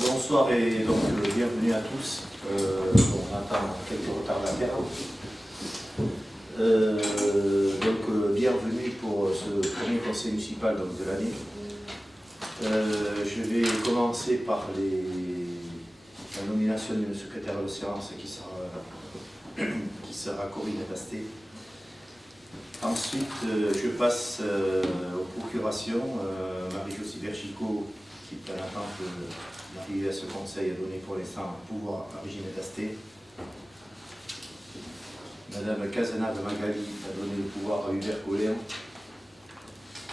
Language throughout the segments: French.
Bonsoir et donc bienvenue à tous. On attend quelques retards d'affaires. Bienvenue pour ce premier conseil municipal de l'année. Je vais commencer par la nomination d'une secrétaire de séance qui sera Corinne Basté. Ensuite, je passe aux procurations. Marie-Josie Bergicot, qui est en attente d'arriver à ce conseil, a donné pour l'instant un pouvoir à Régine Dasté. Madame Cazenave Magali a donné le pouvoir à Hubert Colléan.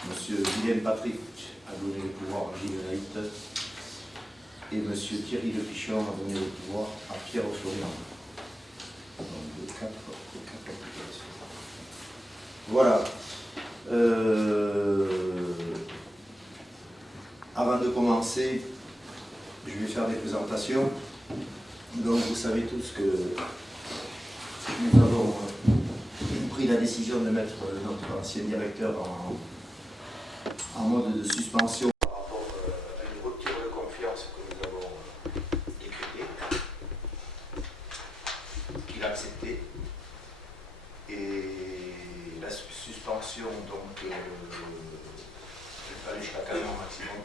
Monsieur Guillaume Patrick a donné le pouvoir à Gilles Naït. Et Monsieur Thierry Le Pichon a donné le pouvoir à Pierre Florian. Donc, quatre applications. Voilà. Avant de commencer, je vais faire des présentations. Donc vous savez tous que nous avons pris la décision de mettre notre ancien directeur en mode de suspension par rapport à une rupture de confiance que nous avons décrétée, qu'il a accepté. Et la suspension, donc, je vais aller jusqu'à 4 ans maximum.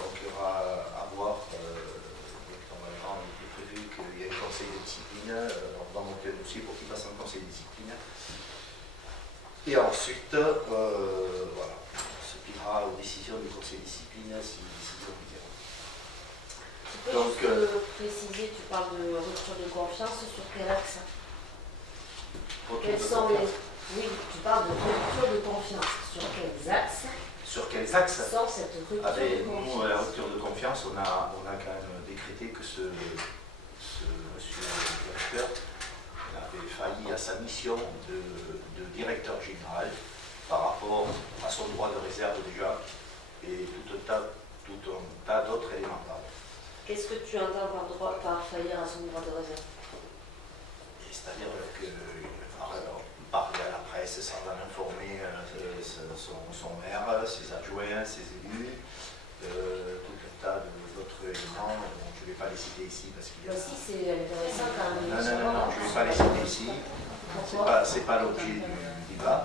Donc il y aura à voir, normalement il est prévu qu'il y ait un conseil de discipline, on va monter un dossier pour qu'il passe en conseil de discipline. Et ensuite, voilà, on se pliera aux décisions du conseil de discipline si décision vient. Tu peux juste préciser, tu parles de rupture de confiance, sur quel axe? Quels sont les... Oui, tu parles de rupture de confiance, sur quels axes? Sur quels axes? Sans cette rupture de confiance. Nous, la rupture de confiance, on a quand même décrété que ce monsieur le directeur avait failli à sa mission de directeur général par rapport à son droit de réserve déjà et tout un tas d'autres éléments. Qu'est-ce que tu entends par faillir à son droit de réserve? C'est-à-dire qu'on parlait à la presse sans en informer son maire, ses adjoints, ses élus, tout un tas d'autres éléments. Bon, je ne vais pas les citer ici parce qu'il y a... Si, c'est intéressant quand même. Non, je ne vais pas les citer ici. Ce n'est pas l'objet du débat.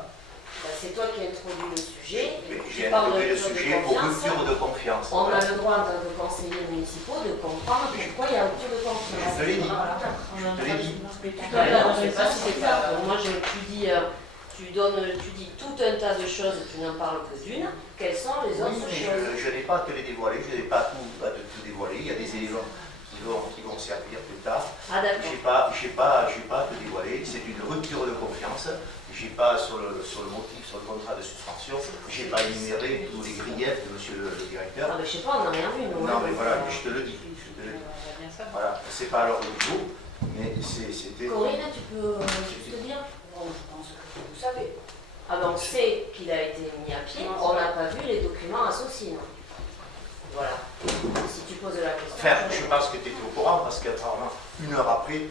C'est toi qui as introduit le sujet. J'ai introduit le sujet pour rupture de confiance. On a le droit, en tant que conseillers municipaux, de comprendre pourquoi il y a rupture de confiance. Je te l'ai dit. Je ne sais pas si c'est ça. Moi, tu dis tout un tas de choses et tu n'en parles que d'une. Quelles sont les autres choses? Je n'ai pas à te les dévoiler, je n'ai pas tout à te dévoiler. Il y a des éléments qui vont servir plus tard. Ah, d'accord. J'ai pas à te dévoiler. C'est une rupture de confiance. J'ai pas sur le motif, sur le contrat de suspension, j'ai pas énuméré tous les griefs de monsieur le directeur. Ah, mais je sais pas, on n'a rien vu. Non, mais voilà, je te le dis. Voilà, c'est pas à l'ordre du jour, Mais c'était... Corinne, tu peux juste dire? Bon, je pense que vous savez. Ah ben on sait qu'il a été mis à pied, on n'a pas vu les documents associés, non. Voilà. Si tu poses la question... Enfin, je pense que tu étais au courant, parce qu'apparemment, une heure après,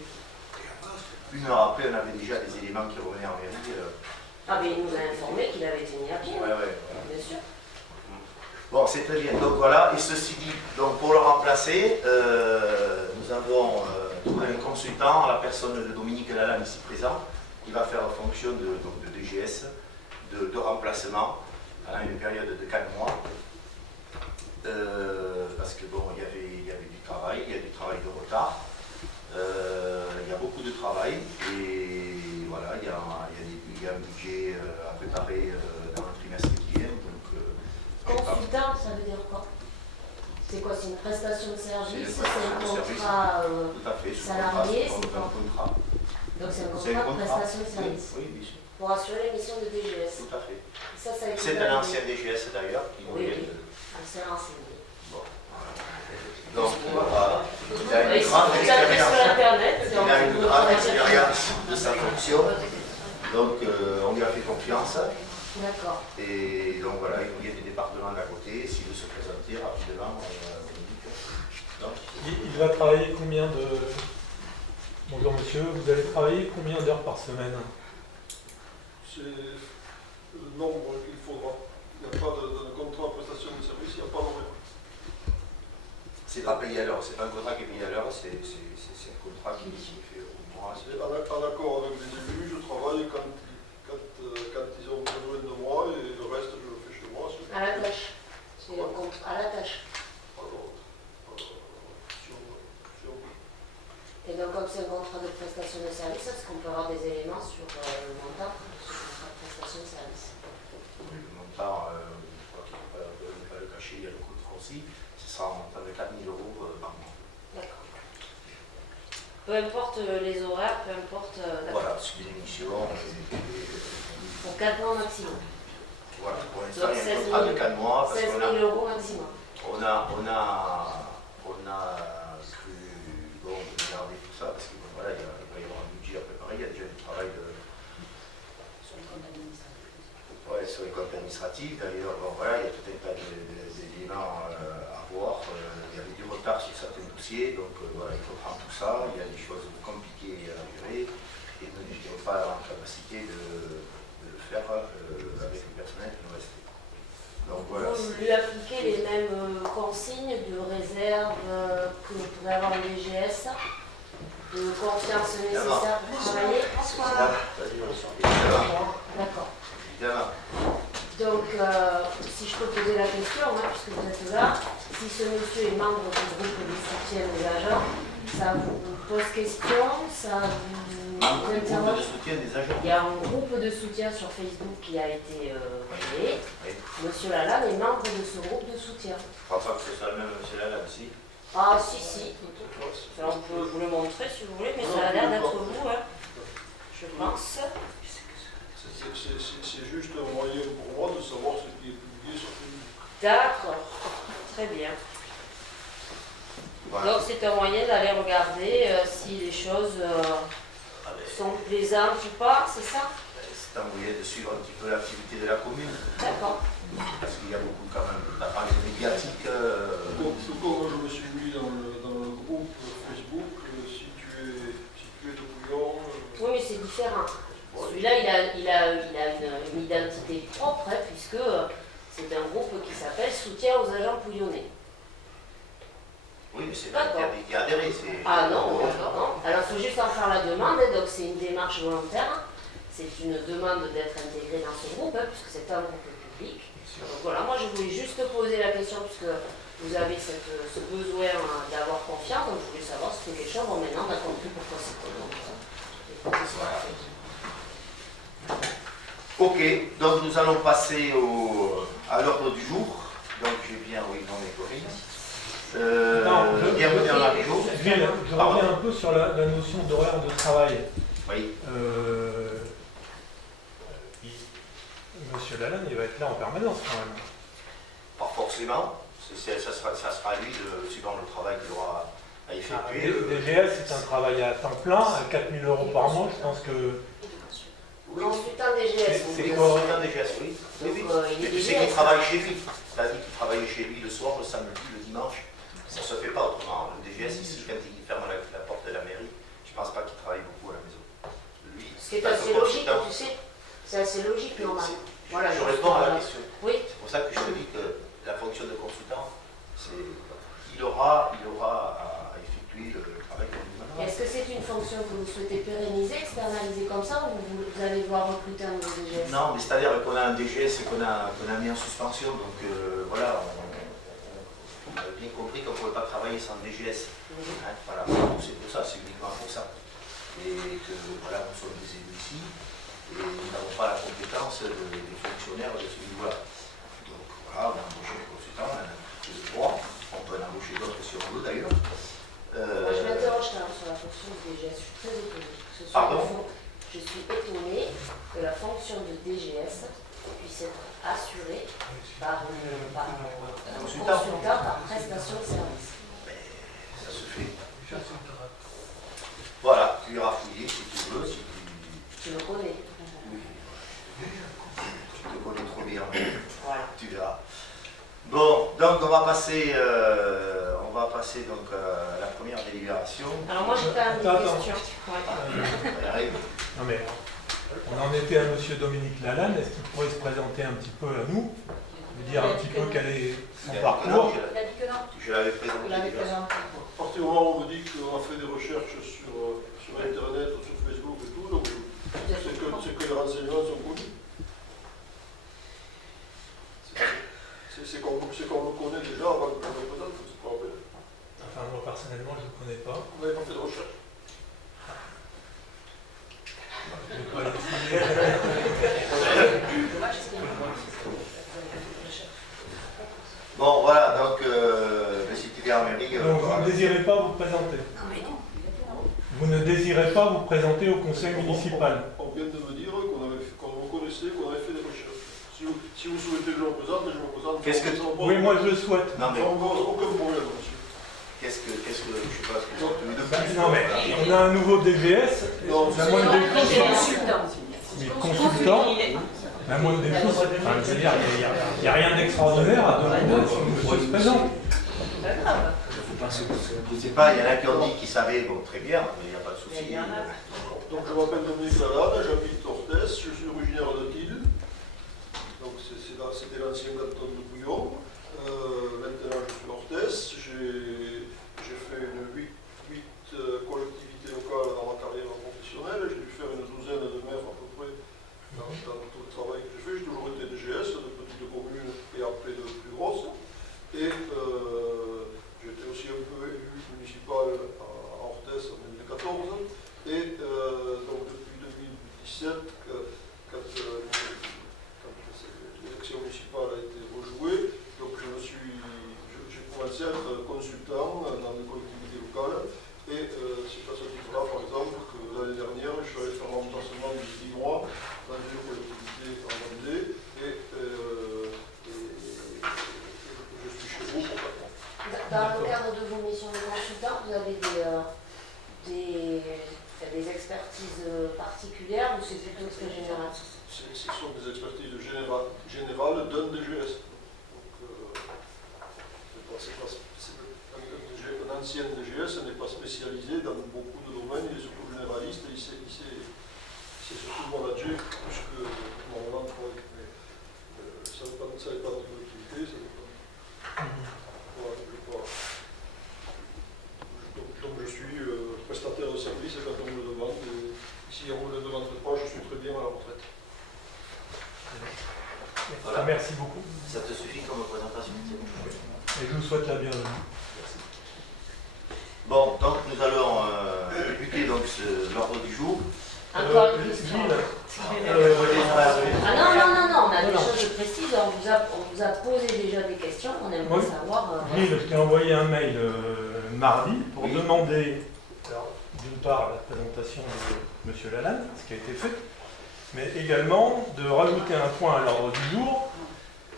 on avait déjà des éléments qui revenaient en mairie. Ah mais il nous a informé qu'il avait été mis à pied, Ouais, voilà. bien sûr. Bon, c'est très bien. Donc voilà, et ceci dit, donc pour le remplacer, nous avons trouvé un consultant, la personne de Dominique Lalanne ici présent, qui va faire fonction de DGS, de remplacement, pendant une période de 4 mois. Parce que bon, il y avait du travail, il y a du travail de retard, il y a beaucoup de travail, et voilà, il y a un budget à préparer dans le trimestre qui vient. Consultant, ça veut dire quoi? C'est quoi? C'est une prestation de service? C'est C'est un contrat tout à fait, salarié? c'est un contrat. Donc c'est un C'est un contrat de contrat. prestation de service Oui, bien sûr. pour assurer les missions de DGS. Tout à fait. Ça a été C'est un validé. ancien DGS d'ailleurs qui nous Oui, vient oui. de... On s'est renseigné. Bon, voilà. Donc, voilà. Il a Oui, une grande c'est sur expérience. Internet. Il a une grande expérience de sa fonction. Donc, on lui a fait confiance. D'accord. Et donc voilà, il nous vient des départements d'à côté. S'il veut se présenter rapidement, on dit que... Donc, Il va travailler combien de... Bonjour monsieur, vous allez travailler combien d'heures par semaine? C'est le nombre qu'il faudra. Il n'y a pas de contrat de prestation de service, il n'y a pas d'horaire. c'est pas payé à l'heure, c'est pas un contrat qui est payé à l'heure, c'est un contrat qui est fait au mois. Et en accord avec les élus, je travaille quand ils ont besoin de moi et le reste je le fais chez moi. À la tâche. C'est un contrat à la tâche. Alors, si on veut. Et donc comme c'est un contrat de prestation de service, est-ce qu'on peut avoir des éléments sur le montant de ce contrat de prestation de service? Le montant, je crois qu'il ne faut pas le cacher, il y a le coût de Francy, ce sera un montant de 4 000 € par mois. D'accord. Peu importe les horaires, peu importe... Voilà, c'est une émission. Pour 4 mois maximum. Voilà, pour l'instant, Donc il y a 16 un 000 contrat de 4 mois. Parce 16 qu'on 000 a, € maximum. on a cru bon, de regarder tout ça, parce qu'il voilà, il va y avoir un budget à préparer, il y a déjà du travail Sur les comptes administratifs. sur les comptes administratifs. D'ailleurs, bon, voilà, il y a tout un tas d'éléments à voir. Il y avait du retard sur certains dossiers, donc voilà, il faut prendre tout ça. Il y a des choses compliquées à gérer, et nous n'étions pas en capacité de le faire avec le personnel qui nous restait. Donc voilà. Vous lui appliquez les mêmes consignes de réserve que vous pouvez avoir en DGS, de confiance nécessaire pour travailler? D'accord. Évidemment. Donc, si je peux poser la question, hein, puisque vous êtes là, si ce monsieur est membre du groupe des soutiens des agents, ça vous pose question, ça vous Groupe de interroge? soutien des agents. Il y a un groupe de soutien sur Facebook qui a été créé. Oui. Monsieur Lalanne est membre de ce groupe de soutien. Je crois pas que ce soit le même monsieur là aussi. Ah, si. Enfin, on peut vous le montrer si vous voulez, mais ça a l'air d'être vous, hein. Je pense. C'est juste un moyen pour moi de savoir ce qui est publié sur Facebook. D'accord. Très bien. Voilà. Donc c'est un moyen d'aller regarder si les choses sont plaisantes ou pas, c'est ça? C'est un moyen de suivre un petit peu l'activité de la commune. D'accord. Parce qu'il y a beaucoup quand même d'appareils médiatiques. Tout comme je me suis mis dans le groupe Facebook, si tu es de Bouillon. Oui, mais c'est différent. Celui-là, il a une identité propre, hein, puisque c'est un groupe qui s'appelle Soutien aux agents pouillonnais. Oui, mais c'est pas interdit d'y adhérer. Ah non, non. Alors il faut juste en faire la demande, hein, donc c'est une démarche volontaire. C'est une demande d'être intégré dans ce groupe, hein, puisque c'est un groupe public. Donc voilà, moi je voulais juste poser la question, puisque vous avez ce besoin d'avoir confiance, donc je voulais savoir si c'était quelque chose. Bon, maintenant on a compris pourquoi c'était. Ok, donc nous allons passer à l'ordre du jour. Donc j'ai bien, oui, non mais Corinne. Bienvenue dans la jour. Je reviens un peu sur la notion d'horaire de travail. Oui. Monsieur Lalanne, il va être là en permanence quand même. Pas forcément. Ça sera à lui, suivant le travail qu'il aura à effectuer. DGS, c'est un travail à temps plein, à 4 000 € par mois. Je pense que Consultant DGS. C'est Oui, quoi consultant DGS, oui. Oui, oui. il est Mais tu sais DGS. qu'il travaille chez lui. Il a dit qu'il travaillait chez lui le soir, le samedi, le dimanche. Ça ne se fait pas autrement. Le DGS, ici, quand il ferme la porte de la mairie, je ne pense pas qu'il travaille beaucoup à la maison. Lui, Ce qui est assez logique, tu sais. C'est assez logique, Mais normalement. c'est- Voilà, je réponds à la question. Oui. C'est pour ça que je te dis que la fonction de consultant, il aura à effectuer le travail que nous demandons. Est-ce que c'est une fonction que vous souhaitez pérenniser, externaliser comme ça, ou vous allez voir recruter un nouveau DGS? Non, mais c'est-à-dire qu'on a un DGS qu'on a mis en suspension, donc voilà, on a bien compris qu'on ne pouvait pas travailler sans DGS. Hein, voilà, c'est pour ça, c'est uniquement pour ça. Et que voilà, nous sommes des élus ici, et nous n'avons pas la compétence des fonctionnaires de ce niveau-là. Donc voilà, on a embauché des consultants, on a le droit, on peut en embaucher d'autres si on veut d'ailleurs. Moi, je m'interroge quand même sur la fonction de DGS, je suis très étonnée. Pardon? Je suis étonnée que la fonction de DGS puisse être assurée par un Consultant. consultant par prestation de service. Ça se fait. Voilà, tu iras fouiller si tu veux, si tu... Tu le connais. Oui. Tu te connais trop bien, Voilà. tu verras. Bon, donc on va passer donc à la première délibération. Alors moi j'ai quand même Attends, des attends. questions. Ouais. On y arrive. non mais, on en était à Monsieur Dominique Lalanne. Est-ce qu'il pourrait se présenter un petit peu à nous, nous dire un petit peu quel est son Il a dit que parcours? non, Il a dit que non. je l'avais présenté Il l'avait déjà. présenté. À partir du moment où on me dit qu'on a fait des recherches sur Internet ou sur Facebook et tout, donc c'est que les renseignements sont connus. C'est qu'on le connaît déjà avant que je le présente, c'est pas vrai. Enfin, moi personnellement, je ne le connais pas. Vous n'avez pas fait de recherche. Je vais pas essayer. Dommage, c'était Bon, voilà, donc si tu viens en mairie... Donc, vous ne désirez pas vous présenter. Non, mais non, il a dit non. Vous ne désirez pas vous présenter au conseil municipal. On vient de me dire qu'on reconnaissait qu'on avait fait des recherches. Si vous souhaitez que je me présente, je me présente. Qu'est-ce que- Oui, moi je le souhaite. Non mais, On ne pose aucun problème, monsieur. qu'est-ce que, je sais pas ce que tu veux de Ben, plus. non mais, on a un nouveau DGS. Non, La moindre des Non, choses, c'est consultant. mais consultant, la moindre des choses, enfin, je veux dire, il n'y a rien d'extraordinaire à demander si monsieur se présente. C'est pas grave. Je sais pas, il y en a qui ont dit qu'ils savaient, bon très bien, mais il n'y a pas de souci. Donc je m'appelle Dominique Lalanne, j'habite Orthès, je suis originaire de Tille. Donc c'était l'ancien canton de Bouillon. Maintenant je suis Orthès. J'ai fait 8 collectivités locales dans ma carrière professionnelle. J'ai dû faire une douzaine de maires à peu près dans tout le travail que j'ai fait. J'ai toujours été DGS, de petites communes et après de plus grosses. Et j'étais aussi un peu élu municipal à Orthès en 2014. Et donc depuis 2017, quand l'élection municipale a été rejouée, donc j'ai commencé à être consultant dans les collectivités locales. Et c'est à ce titre-là, par exemple, que l'année dernière, je suis allé faire un remplacement de 10 mois dans une collectivité en Vendée. Et je suis chez vous pour 4 mois. Dans le cadre de vos missions de consultant, vous avez des expertises particulières ou c'est plutôt très général? Ce sont des expertises générales d'un DGS. Donc, un ancien DGS n'est pas spécialisé dans beaucoup de domaines, il est surtout généraliste et il sait surtout manager plus que normalement. Mais ça dépend de l'activité, ça dépend. Voilà, donc je suis prestataire de service quand on me le demande. Et si on me le demande pas, je suis très bien à la retraite. Voilà. Merci beaucoup. Ça te suffit comme présentation, c'est bon. Et je vous souhaite la bienvenue. Bon, donc nous allons débuter donc l'ordre du jour. Encore une question. Gilles, Ah non, on a des Non. choses précises, on vous a posé déjà des questions, on aimerait Oui. savoir. Gilles, je t'ai envoyé un mail mardi pour demander, alors, d'une part, la présentation de M. Lalanne, ce qui a été fait, mais également de rajouter un point à l'ordre du jour,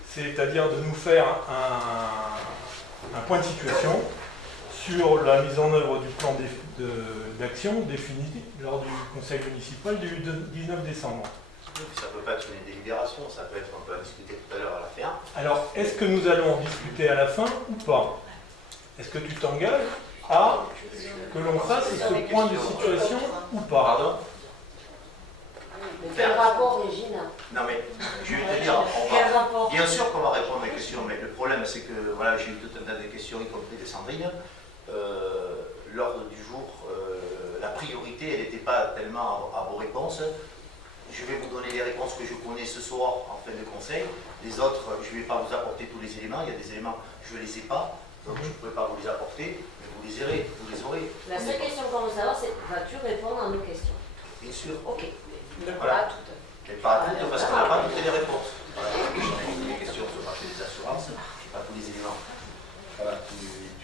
c'est-à-dire de nous faire un point de situation sur la mise en œuvre du plan d'action défini lors du conseil municipal du 19 décembre. Ça peut pas être une délibération, ça peut être, on peut en discuter tout à l'heure à la fin. Alors, est-ce que nous allons en discuter à la fin ou pas? Est-ce que tu t'engages à que l'on fasse ce point de situation ou pas? Pardon? Mais quel rapport, Régine? Non mais, je vais te dire, Quel rapport? bien sûr qu'on va répondre à des questions, mais le problème c'est que voilà, j'ai eu tout un tas de questions, y compris de Sandrine. L'ordre du jour, la priorité, elle n'était pas tellement à vos réponses. Je vais vous donner les réponses que je connais ce soir en fin de conseil. Les autres, je ne vais pas vous apporter tous les éléments. Il y a des éléments, je ne les ai pas, donc je ne pourrai pas vous les apporter, mais vous les aurez. La seule question qu'on veut savoir, c'est vas-tu répondre à nos questions? Bien sûr. Ok. Voilà. Pas toutes. Mais pas à toutes, parce qu'on n'a pas toutes les réponses. Voilà. J'en ai eu des questions sur le marché des assurances, je n'ai pas tous les éléments. Voilà,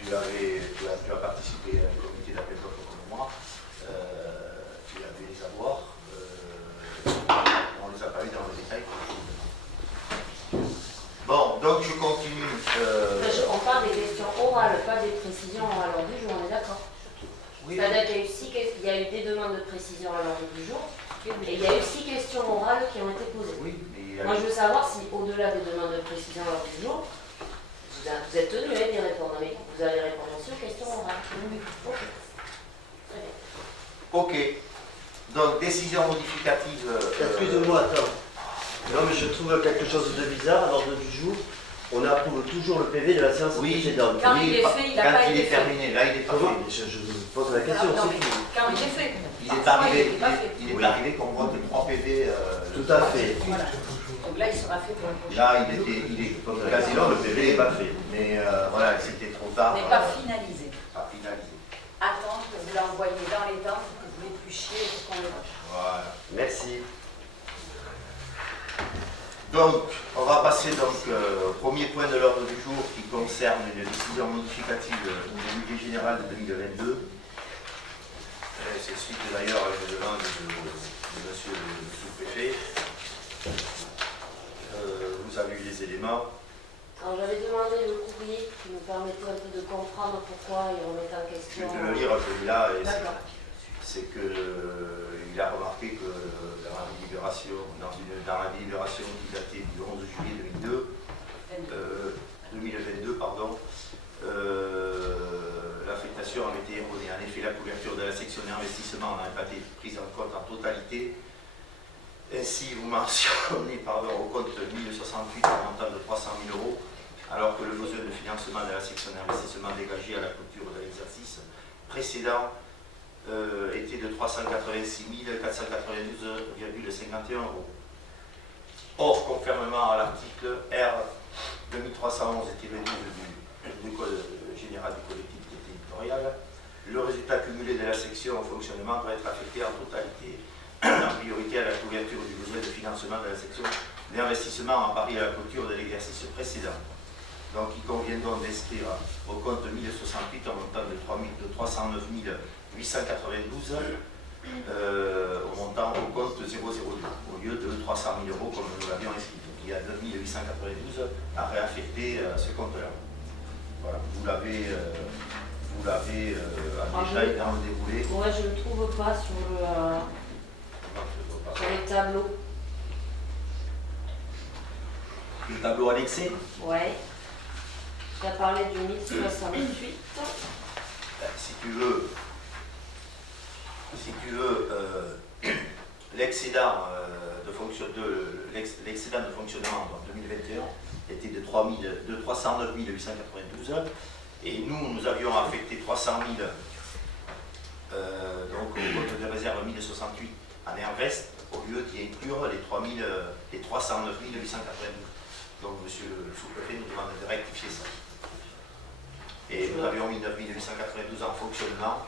tu as participé à un comité d'appel d'offres comme moi, tu as dû les avoir, on ne les a pas eu dans le détail. Bon, donc je continue. On parle des questions orales, pas des précisions à l'ordre du jour, on est d'accord? Oui, C'est-à-dire qu'il y a eu des demandes de précision à l'ordre du jour, et il y a eu 6 questions orales qui ont été posées. oui, mais Moi, je veux savoir si, au-delà des demandes de précision à l'ordre du jour, vous êtes tenu d'y répondre, mais vous allez répondre aussi aux questions orales. Oui. Ok. Très bien. ok. Donc, décision modificative. Excusez-moi, attends. Non, mais je trouve quelque chose de bizarre à l'ordre du jour. On approuve toujours le PV de la séance Oui. précédente. Quand il est fait, il n'a Quand pas il été est fait. terminé, là il est pas Comment fait. je vous pose la question. Non, c'est mais tout. quand il est fait. Il est arrivé, Il est pas fait. il est Oui. arrivé qu'on vote 3 PV. Tout à fait. Voilà. Donc là, il sera fait pour le prochain. Là, il est Comme quasiment le PV n'est pas fait. Mais voilà, c'était trop tard. Mais pas finalisé. Pas finalisé. Attendre que vous l'envoyiez dans les temps pour que vous l'épluchiez et qu'on le vote. Voilà. Merci. Donc, on va passer donc au premier point de l'ordre du jour qui concerne une décision modificative du budget général de 2022. C'est suite d'ailleurs à une demande de monsieur le sous-préfet. Vous avez eu les éléments. Alors, j'avais demandé le courrier qui nous permettait un peu de comprendre pourquoi ils remettent en Je question. vais te le lire celui-là. D'accord. C'est qu'il a remarqué que dans la délibération qui datait du 11 juillet 2022, l'affectation avait été erronée. En effet, la couverture de la section d'investissement n'a pas été prise en compte en totalité. Ainsi, vous mentionnez au compte 1068 un montant de 300 000 euros, alors que le besoin de financement de la section d'investissement dégagé à la clôture de l'exercice précédent était de 386 492,51 euros. Or, conformément à l'article R 2311-12 du Code général des collectivités territoriales, le résultat cumulé de la section en fonctionnement doit être affecté en totalité, en priorité à la couverture du besoin de financement de la section d'investissement en pari à la clôture de l'exercice précédent. Donc, il convient donc d'inscrire au compte 1068 un montant de 309 892 au montant au compte 002 au lieu de 300 000 euros comme nous l'avions inscrit. Donc, il y a 9 892 à réaffecter à ce compte-là. Voilà, vous l'avez déjà dans le déroulé. Ouais, je ne le trouve pas sur les tableaux. Le tableau annexé. Ouais. Tu as parlé du 1068. Si tu veux, l'excédent de fonctionnement en 2021 était de 309 892 et nous avions affecté 300 000 donc au compte de réserve 1068 en Invest au lieu d'y inclure les 309 892. Donc monsieur le sous-préfet nous demande de rectifier ça. Et nous avions mis 9 892 en fonctionnement.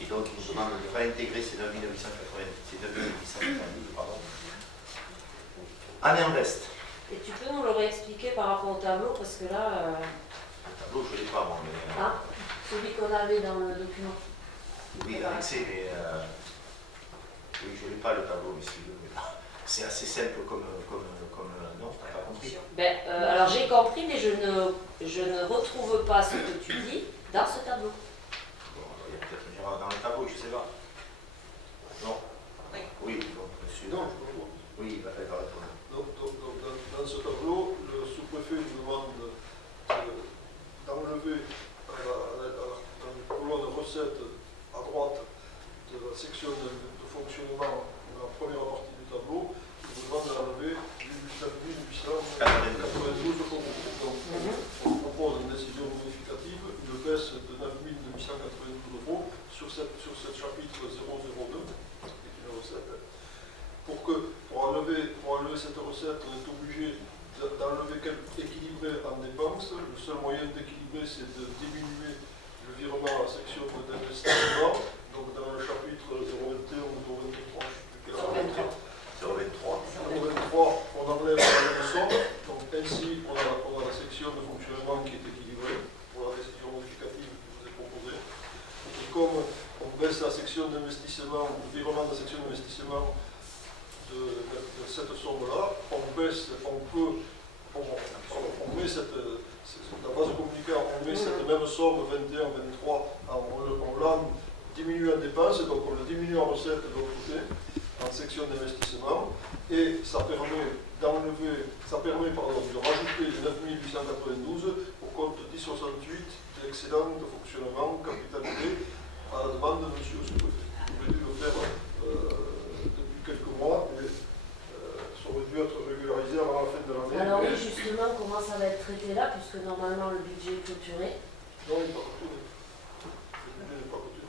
Et donc, il nous demande de réintégrer ces 9 892 en Invest. Et tu peux nous le réexpliquer par rapport au tableau, parce que là, Le tableau, je ne l'ai pas, moi. Mais, celui qu'on avait dans le document. oui, annexé, mais oui, je n'ai pas le tableau, mais c'est assez simple comme non, tu n'as pas compris. Alors j'ai compris, mais je ne retrouve pas ce que tu dis dans ce tableau. dans le tableau, je ne sais pas. Non. Oui. Oui, donc monsieur. Non, je peux le voir. Oui, il va répondre. Donc, dans ce tableau, le sous-préfet nous demande d'enlever dans les colonnes recettes à droite de la section de fonctionnement de la première partie du tableau, il nous demande d'enlever 1892 euros. Donc, on propose une décision modificative, une baisse de 9892 euros sur ce chapitre 002, qui est une recette. Pour enlever cette recette, on est obligé d'enlever équilibrer en dépenses. Le seul moyen d'équilibrer, c'est de diminuer le virement à la section d'investissement. Donc dans le chapitre 021 ou 023, je ne sais plus quel 023. 023, on enlève la même somme. Donc ainsi, on a la section de fonctionnement qui est équilibrée pour la décision modificative que je vous ai proposée. Et comme on baisse la section d'investissement, le virement de la section d'investissement de cette somme-là, on met la base communicante, on met cette même somme, 21, 23, on l'a diminué en dépenses, donc on le diminue en recettes de l'autre côté, en section d'investissement, et ça permet de rajouter les 9892 au compte 1068 d'excédent de fonctionnement capitalisé à la demande de M. le sous-préfet. On aurait dû le faire depuis quelques mois, et ça aurait dû être régularisé avant la fin de l'année. Alors oui, justement, comment ça va être traité là, puisque normalement le budget est clôturé? Non, il n'est pas clôturé. Le budget n'est pas clôturé.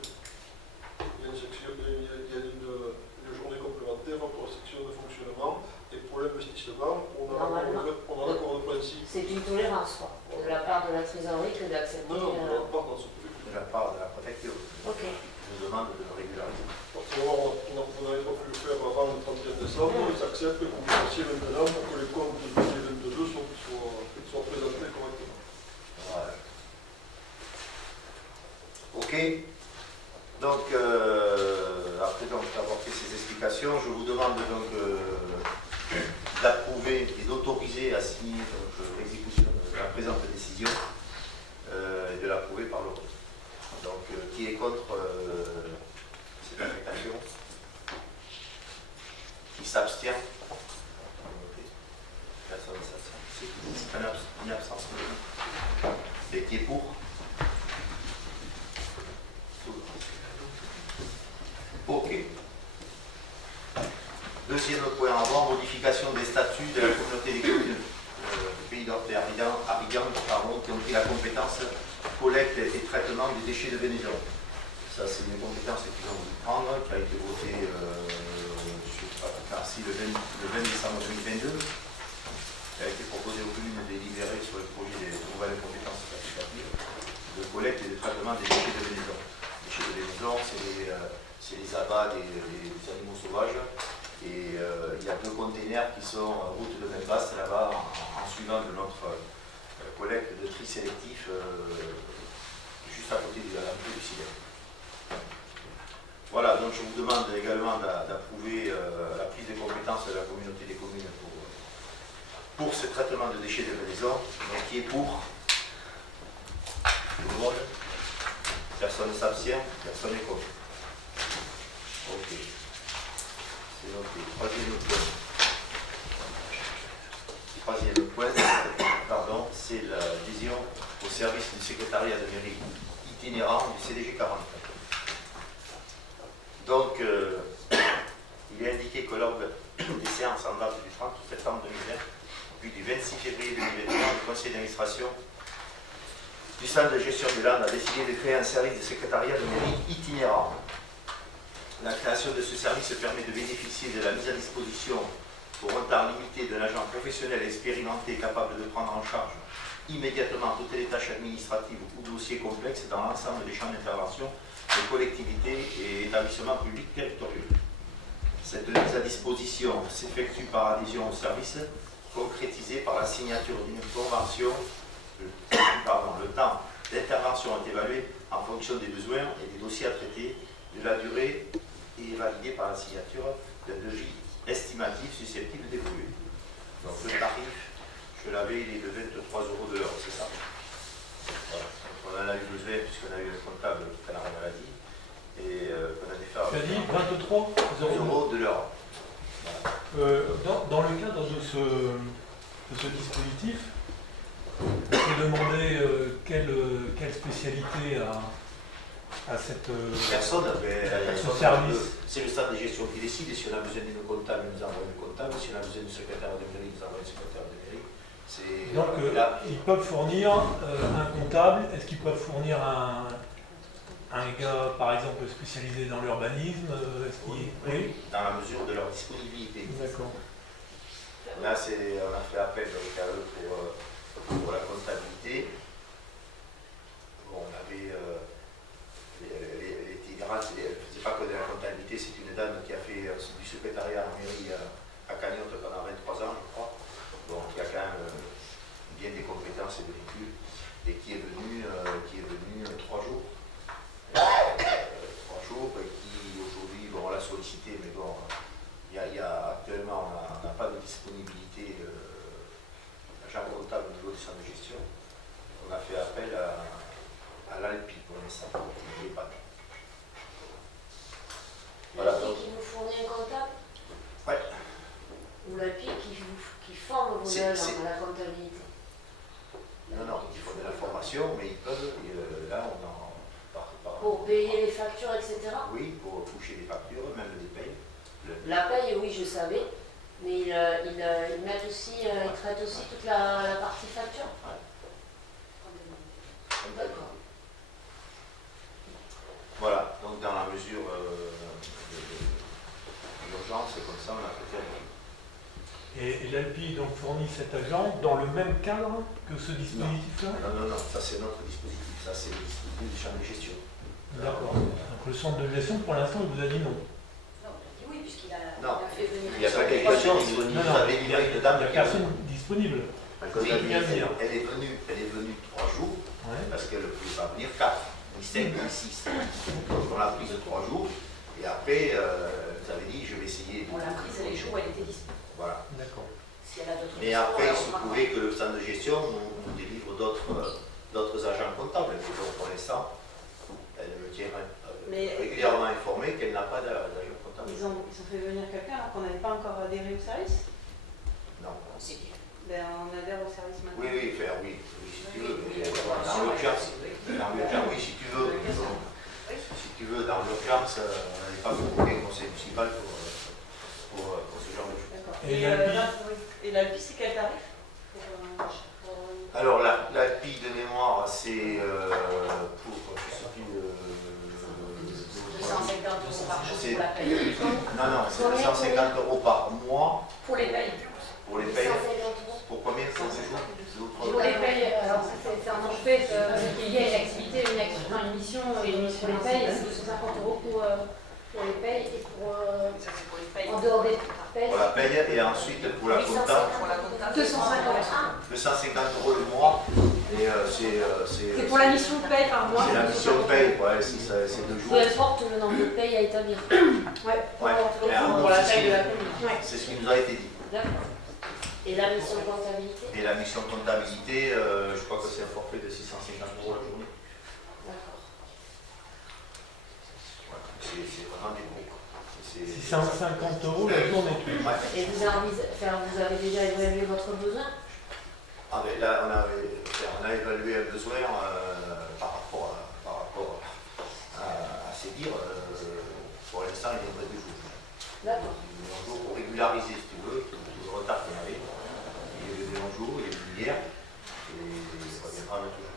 Il y a une journée complémentaire pour la section de fonctionnement, et pour l'investissement, on a l'accord de principe. C'est une tolérance, quoi, de la part de la trésorerie que d'accepter. Non, on ne part dans ce public. De la part de la préfecture. Ok. Je nous demande de le régulariser. On n'avait pas pu le faire avant le 31 décembre, ils acceptent que vous fassiez maintenant pour que les comptes de 2022 soient présentés correctement. Voilà. Ok. Donc, après avoir fait ces explications, je vous demande donc d'approuver et d'autoriser à signer l'exécution de la présente décision et de l'approuver par le vote. Donc, qui est contre cette affectation? Qui s'abstient? Personne ne s'abstient. Une abstention. Et qui est pour? Ok. Deuxième point avant, modification des statuts de la communauté des communes du pays d'Orthez-Arigan, qui ont pris la compétence collecte et traitement des déchets de Vénézon. Ça, c'est une compétence qu'ils ont voulu prendre, qui a été votée le 20 décembre 2022. Elle a été proposée aux communes de délibérer sur le projet des nouvelles compétences applicatives de collecte et de traitement des déchets de Vénézon. Les déchets de Vénézon, c'est les abats des animaux sauvages. Et il y a 2 containers qui sont route de Belfast là-bas, en suivant de notre collecte de tri sélectif juste à côté de l'entrée du CIDER. Voilà, donc je vous demande également d'approuver la prise de compétences de la communauté des communes pour ce traitement de déchets de Vénézon. Donc qui est pour? Tout le monde? Personne ne s'abstient, personne n'est contre. Ok. C'est noté. Troisième point, c'est l'adhésion au service du secrétariat de mairie itinérant du CDG 40. Donc, il est indiqué que lors des séances en date du 30 septembre 2020, puis du 26 février 2021, le conseil d'administration du centre de gestion du land a décidé de créer un service de secrétariat de mairie itinérant. La création de ce service permet de bénéficier de la mise à disposition pour un temps limité d'un agent professionnel expérimenté capable de prendre en charge immédiatement toutes les tâches administratives ou dossiers complexes dans l'ensemble des champs d'intervention des collectivités et établissements publics territoriaux. Cette mise à disposition s'effectue par adhésion au service, concrétisée par la signature d'une convention. Le temps d'intervention est évalué en fonction des besoins et des dossiers à traiter, de la durée et validé par la signature d'un devis estimatif susceptible d'évoluer. Donc le tarif, je l'avais, il est de 23 € de l'heure, c'est ça. Voilà. Donc, on en a eu besoin puisqu'on a eu un comptable qui a la maladie. et qu'on a dû faire Tu as dit 23 euros. euros de l'heure. Dans le cadre de ce dispositif, je peux demander quelle spécialité à cette... Personne, ce service. c'est le stade de gestion qui décide, et si on a besoin d'une comptable, il nous envoie une comptable, si on a besoin d'une secrétaire de mairie, il nous envoie une secrétaire de mairie. Donc ils peuvent fournir un comptable, est-ce qu'ils peuvent fournir un gars, par exemple, spécialisé dans l'urbanisme Oui, dans la mesure de leur disponibilité. D'accord. Là, on a fait appel donc, à eux pour la comptabilité. Bon, on avait les Tigras, elle ne faisait pas que de la comptabilité, c'est une dame qui a fait du secrétariat en mairie à Cagnotte pendant 23 ans, je crois. Donc il y a quand même bien des compétences et des véhicules, et qui est venue 3 jours. 3 jours, et qui aujourd'hui, bon, on l'a sollicité, mais bon, actuellement, on n'a pas de disponibilité agent comptable au niveau du centre de gestion. On a fait appel à l'ALPI pour l'instant, qui n'est pas. Voilà, donc. Qui vous fournit un comptable? Ouais. Ou l'API qui forme vos agents à la comptabilité? Non, il faut de la formation, mais ils peuvent, là on en par. Pour payer les factures, etc. Oui, pour toucher les factures, même les payes. La paye, oui, je savais, mais ils mettent aussi, ils traitent aussi toute la partie facture. Ouais. D'accord. Voilà, donc dans la mesure d'urgence, comme ça on a peut-être. Et l'ALPI donc fournit cet agent dans le même cadre que ce dispositif-là? Non, ça c'est notre dispositif, ça c'est le dispositif du champ de gestion. D'accord. Donc le centre de gestion, pour l'instant, il vous a dit non. Non, on a dit oui, puisqu'il a fait venir. Il n'y a pas quelque chose disponible. Non, Vous avez livré une dame il n'y a qui a personne disponible. Oui, qui vient venir. elle est venue 3 jours, Ouais. parce qu'elle ne pouvait pas venir 4, ni 5, ni 6. Donc on l'a prise 3 jours, et après, vous avez dit, je vais essayer. On l'a prise les jours où elle était disponible. Voilà. D'accord. Si elle a d'autres Mais questions, après, il alors, se on va pouvait que le centre de gestion nous délivre d'autres agents comptables. Mais bon, pour l'instant, elle me tient Mais- régulièrement informé qu'elle n'a pas d'agent comptable. Ils ont fait venir quelqu'un alors qu'on n'avait pas encore adhéré au service. Non. C'est bien. Ben, on adhère au service maintenant. Oui, si tu veux. Mais dans l'urgence, oui, si tu veux. Si tu veux, dans l'urgence, on n'avait pas convoqué le conseil municipal pour ce genre de choses. D'accord. Et Et l'ALPI, c'est quel tarif Alors, la pile de mémoire, c'est pour, je sais plus, 250 € par jour c'est- pour la paye. non, c'est 250 € par mois Pour les payes. pour les payes. 150 €. Pour combien? Pour 2 jours? Pour les payes, alors c'est un forfait qui lié à une activité, une mission pour les payes, c'est 250 € pour les payes et pour Ça, c'est pour les payes. en dehors des payes. Pour la paye, et ensuite pour la compta, 250 250 € le mois. Et C'est pour la mission de paye par mois. c'est la mission de paye, ouais, c'est 2 jours. Peu importe le nombre de payes à établir. Ouais, pour la taille de la commune. Ouais. C'est ce qui nous a été dit. D'accord. Et la mission de comptabilité? Et la mission comptabilité, je crois que c'est un forfait de 650 € la journée. D'accord. C'est vraiment des gros. 650 € la journée. Ouais. Et vous avez déjà évalué votre besoin? Ah, mais là, on a évalué un besoin par rapport à ces dires. Pour l'instant, il y a 2 jours. D'accord. Un jour pour régulariser, si tu veux, tout le retard qu'on avait. Il y a eu un jour, il y a eu hier, et il reviendra un autre jour,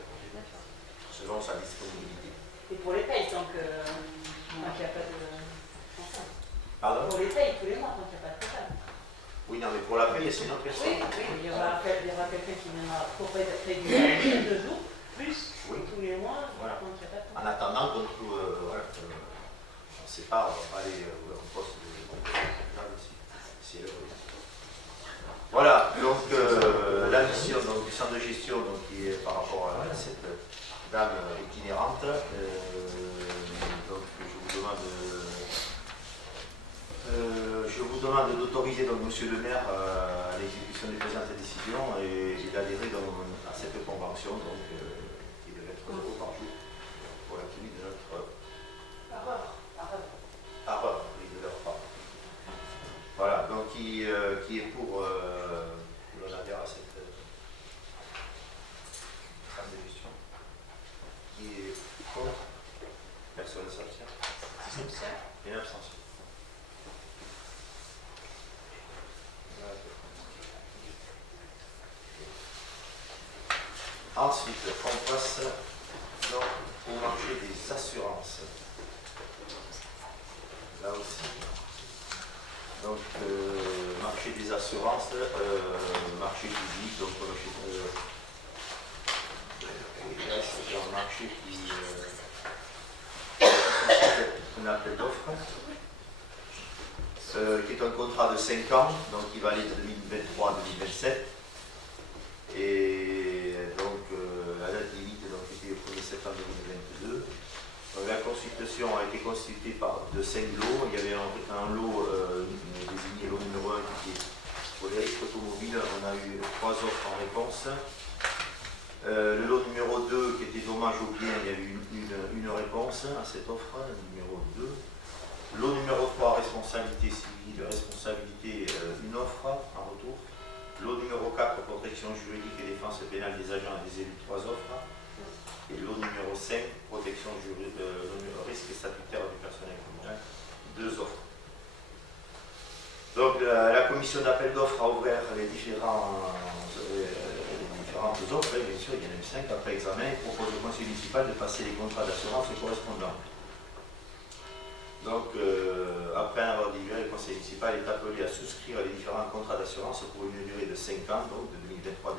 selon sa disponibilité. Et pour les payes, tant qu'il n'y a pas de. Pardon? Pour les payes tous les mois, tant qu'il n'y a pas de comptable. Oui, non, mais pour la paye, c'est notre Oui, question. il y aura quelqu'un qui viendra pour régulièrement 2 jours, plus Oui. tous les mois, Voilà. tant qu'il n'y a pas de En comptable. attendant qu'on trouve, voilà, on ne sait pas, on va aller au poste de comptable aussi. C'est le risque. Voilà, donc la mission donc, du centre de gestion donc, qui est par rapport à cette dame itinérante. Donc je vous demande d'autoriser donc monsieur le maire à l'exécution des présentes décisions et d'adhérer à cette convention donc, qui est de 20 € par jour pour la tenue de notre Par heure, oui, de l'heure par. Voilà, donc qui est pour l'on adhère à cette trame de gestion. Qui est contre? Personne ne s'abstient. Une abstention. Ensuite, on passe donc au marché des assurances. Là aussi. Donc, marché des assurances, marché public, donc c'est un marché qui un appel d'offres, qui est un contrat de 5 ans, donc qui va aller de 2023 à 2027. Et donc, la date limite donc, était le 1er septembre 2022. La consultation a été constituée de 5 lots. Il y avait un lot désigné, lot numéro 1 qui était pour les risques automobiles. On a eu 3 offres en réponse. Le lot numéro 2 qui était dommage au bien, il y a eu une réponse à cette offre, numéro 2. Lot numéro 3, responsabilité civile, responsabilité, une offre en retour. Lot numéro 4, protection juridique et défense pénale des agents et des élus, 3 offres. Et lot numéro 5, protection juridique, risque statutaire du personnel communal, 2 offres. Donc la commission d'appel d'offres a ouvert les différentes offres, bien sûr, il y en a eu 5 après examen, et propose au conseil municipal de passer les contrats d'assurance correspondants. Donc, après un avoir délibéré, le conseil municipal est appelé à souscrire les différents contrats d'assurance pour une durée de 5 ans, donc de 2023 à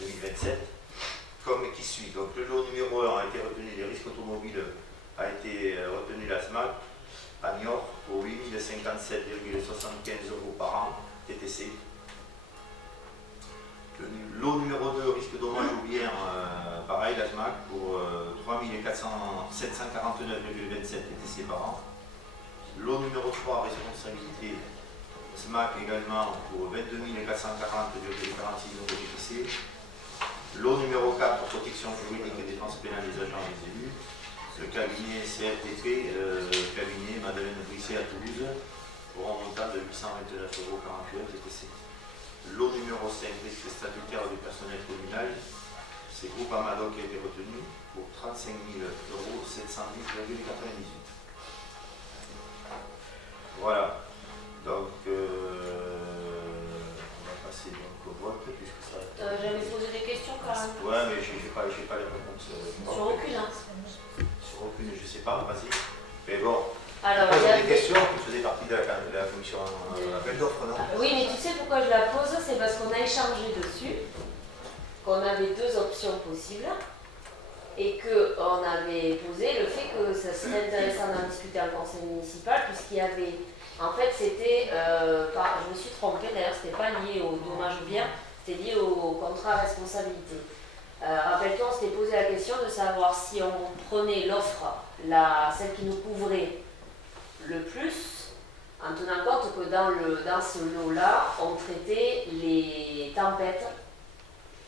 2027, comme qui suit. Donc, le lot numéro 1 a été retenu, les risques automobiles a été retenu la SMAC à Niort pour 8 057,75 € par an, TTC. Le lot numéro 2, risque dommage ou bien, pareil, la SMAC pour 3 749,27 TTC par an. Lot numéro 3, responsabilité SMAC également pour 22 440,46 € TTC. Lot numéro 4, protection juridique et défense pénale des agents et des élus. Le cabinet CFTP, cabinet Madeleine Brisset à Toulouse, pour un montant de 829,41 € TTC. Lot numéro 5, risque statutaire du personnel communal. C'est groupe Amado qui a été retenu pour 35 710,98 €. Voilà, donc on va passer donc au vote puisque ça. J'avais posé des questions quand même. Ouais, mais je n'ai pas les réponses. Sur aucune, hein. Sur aucune, je ne sais pas, vas-y. Mais bon, Alors, poser il y a des questions, tu faisais partie de la commission d'appel d'offres, non? Oui, mais tu sais pourquoi je la pose? C'est parce qu'on a échangé dessus, qu'on avait 2 options possibles et qu'on avait posé le fait que ça serait intéressant d'en discuter en conseil municipal puisqu'il y avait, en fait c'était, je me suis trompée d'ailleurs, c'était pas lié au dommage ou bien, c'était lié au contrat à responsabilité. Rappelle-toi, on s'était posé la question de savoir si on prenait l'offre, celle qui nous couvrait le plus, en tenant compte que dans ce lot-là, on traitait les tempêtes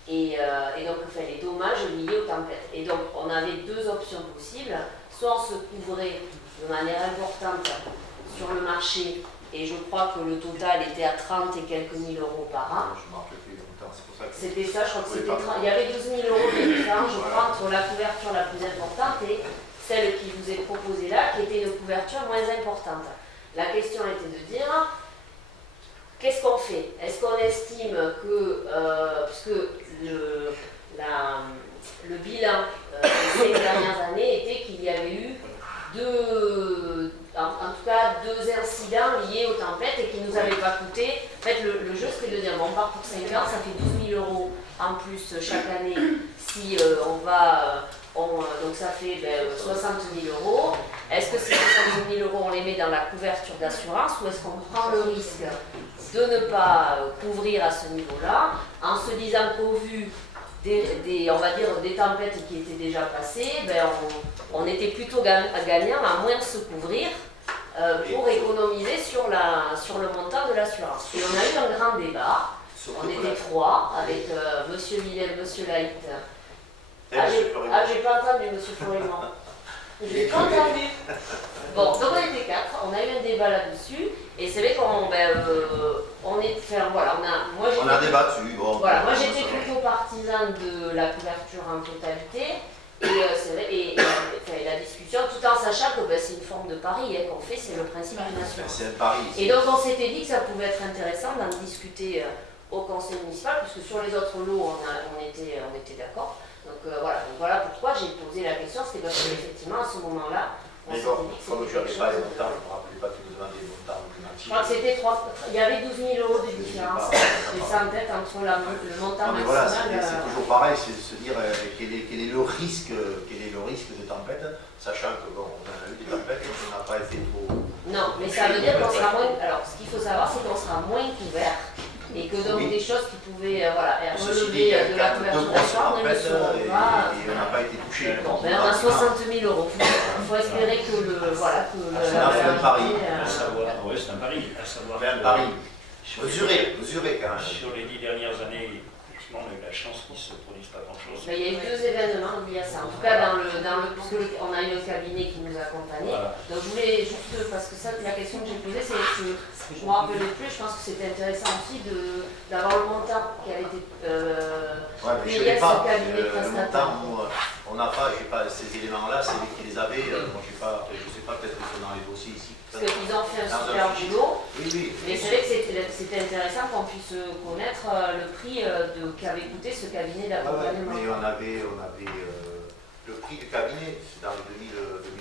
et donc les dommages liés aux tempêtes. Et donc on avait 2 options possibles, soit on se couvrait de manière importante sur le marché, et je crois que le total était à 30 et quelques mille € par an. Je ne me rappelle plus longtemps, c'est pour ça que. C'était ça, je crois que c'était 30. Il y avait 12 000 € de différence, je crois, entre la couverture la plus importante et celle qui vous est proposée là, qui était une couverture moins importante. La question était de dire, qu'est-ce qu'on fait? Est-ce qu'on estime que, puisque le bilan des 5 dernières années était qu'il y avait eu en tout cas 2 incidents liés aux tempêtes et qui ne nous avaient pas coûté. En fait, le jeu serait de dire, bon, on part pour 5 ans, ça fait 12 000 € en plus chaque année si donc ça fait 60 000 €. Est-ce que ces 60 000 € on les met dans la couverture d'assurance ou est-ce qu'on prend le risque de ne pas couvrir à ce niveau-là en se disant qu'au vu on va dire des tempêtes qui étaient déjà passées, on était plutôt gagnant à moins se couvrir pour économiser sur le montant de l'assurance. Et on a eu un grand débat. On était 3 avec Monsieur Villel, Monsieur Laït. J'ai pas entendu Monsieur Florimont. Je l'ai pas entendu. Bon, donc on était 4, on a eu un débat là-dessus, et c'est vrai qu'on on est, enfin, voilà, moi On a débattu. Bon, voilà, moi j'étais plutôt partisane de la couverture en totalité, et c'est vrai, et la discussion, tout en sachant que c'est une forme de pari qu'on fait, c'est le principe d'une assurance. C'est un pari. Et donc on s'était dit que ça pouvait être intéressant d'en discuter au conseil municipal, puisque sur les autres lots on était d'accord. Donc voilà pourquoi j'ai posé la question, c'était parce qu'effectivement à ce moment-là, on Mais s'était bon, dit que comme c'était je quelque n'avais pas chose. les montants, je ne me rappelais pas que tu me demandais les montants Je crois que c'était il y avait 12 000 euros de différence. J'ai ça en tête entre le montant Non, mais voilà, maximal. c'est toujours pareil, c'est de se dire quel est le risque de tempête, sachant que bon, on a eu des tempêtes, on n'a pas été trop. Non, mais ça veut dire qu'on sera moins. Alors, ce qu'il faut savoir, c'est qu'on sera moins couvert et que donc Oui. des choses qui pouvaient Ceci dit, il y relever a de la quand même couverture deux grosses d'assurance ne le tempêtes seront et pas. on n'a pas été touché. Bon, on a 60 000 euros. Il faut espérer que c'est un pari. À savoir, ouais, c'est un pari. À savoir Mais un que pari. sur Mesuré quand même. Sur les 10 dernières années, effectivement, on a eu la chance qu'il ne se produise pas grand-chose. Mais il y a eu 2 événements liés à ça. En tout cas, parce qu'on a eu un cabinet qui nous a accompagnés. Voilà. Donc je voulais juste, parce que ça, la question que j'ai posée, c'est que je me rappelais plus, je pense que c'était intéressant aussi d'avoir le montant qui avait été Ouais, mais je payé n'ai à ce pas cabinet le prestataire. montant, on n'a pas, j'ai pas ces éléments-là, c'est lui qui les avait. Moi, j'ai pas, je ne sais pas, peut-être que c'est dans les dossiers ici. Parce qu'ils ont fait un Dans super fichier. boulot. Oui. Mais c'est vrai que c'était intéressant qu'on puisse connaître le prix qu'avait coûté ce cabinet Ouais, d'accompagnement. mais on avait le prix du cabinet, c'est dans les 2000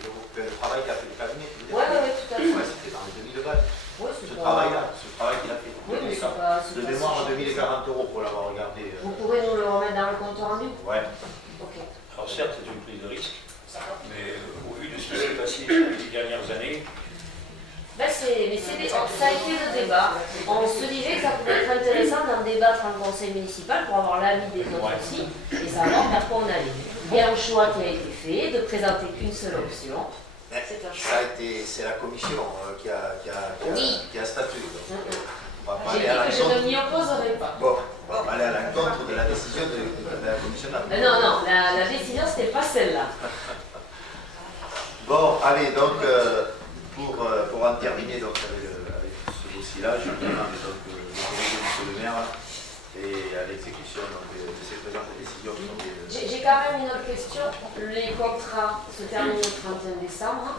euros. Le travail qu'a fait le cabinet, tu veux dire. Ouais, tout à fait. Ouais, c'était dans les 2000 balles. Ouais, c'est Ce pas- travail-là, ce travail qu'il a fait. Oui, mais c'est pas. De mémoire, 2040 euros pour l'avoir regardé. Vous pourrez nous le remettre dans le compte rendu? Ouais. Ok. Alors certes, c'est une prise de risque, mais au vu de ce qui s'est passé les 10 dernières années, Ça a été le débat. On se disait que ça pouvait être intéressant d'en débattre en conseil municipal pour avoir l'avis des autres aussi et savoir vers quoi on allait. Il y a un choix qui a été fait de présenter qu'une seule option. C'est un choix. C'est la commission qui a statué. Donc, on va pas J'ai dit aller à que je ne l'encontre. m'y opposerai pas. Bon, on va aller à l'encontre de la décision de la commission d'appel. Non, la décision, c'était pas celle-là. Bon, allez, donc, pour en terminer donc, avec ce dossier-là, je demande donc le collègue de le maire et à l'exécution de ces présentes décisions. J'ai quand même une autre question. Les contrats se terminent le 31 décembre.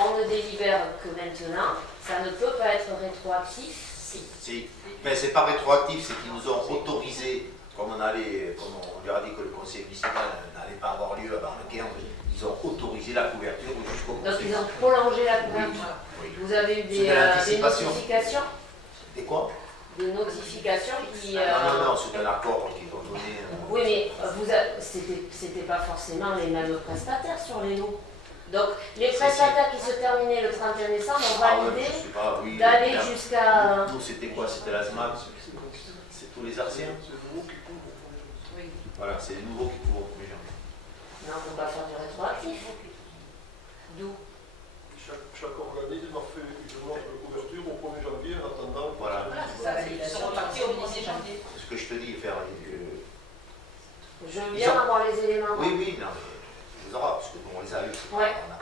On ne délibère que maintenant. Ça ne peut pas être rétroactif. Si. Mais c'est pas rétroactif, c'est qu'ils nous ont autorisé, comme on lui a dit que le conseil municipal n'allait pas avoir lieu avant le 15, ils ont autorisé la couverture jusqu'au Donc conseil. ils ont prolongé la couverture. Oui. Vous avez eu C'est des de l'anticipation. notifications? Des quoi? Des notifications qui... Non, c'est un accord qu'ils ont donné. Oui, mais c'était pas forcément les mêmes prestataires sur les lots. Donc, les prestataires qui se terminaient le 31 décembre ont validé Je sais pas, oui, d'aller bien. jusqu'à... Nous, c'était quoi? C'était la SMAC, c'est tous les anciens. Oui. Voilà, c'est les nouveaux qui couvrent au 1er janvier. Non, on ne peut pas faire du rétroactif. D'où? Chaque organisme a fait une demande de couverture au 1er janvier en attendant. Voilà. Voilà, c'est ça, ils sont repartis au 1er janvier. C'est ce que je te dis, faire. Je veux bien avoir les éléments. Oui, non, mais on les aura, parce que nous, on les a eu. Ouais. On n'a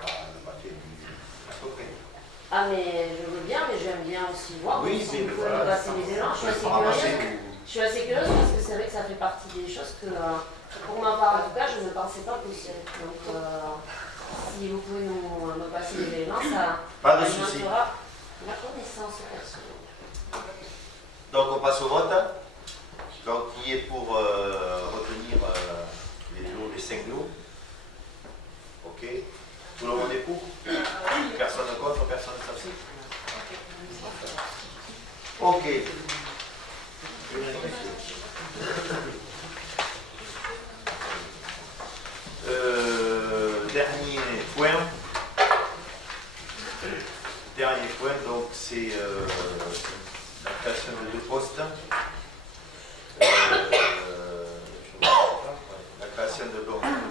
pas fait à peu près. Ah, mais je veux bien, mais j'aime bien aussi voir. Oui, si mais vous pouvez voilà. me passer les éléments. Je suis assez curieuse parce que c'est vrai que ça fait partie des choses que, pour ma part en tout cas, je ne pensais pas possible. Donc, si vous pouvez me passer les éléments, ça Pas de souci. alimentera la connaissance personnelle. Donc on passe au vote. Donc qui est pour retenir les lots, les 5 lots. Ok. Tout le monde est pour? Personne ne contre, personne ne s'abstient. Ok. Dernier point, donc c'est la création de 2 postes. La création de 2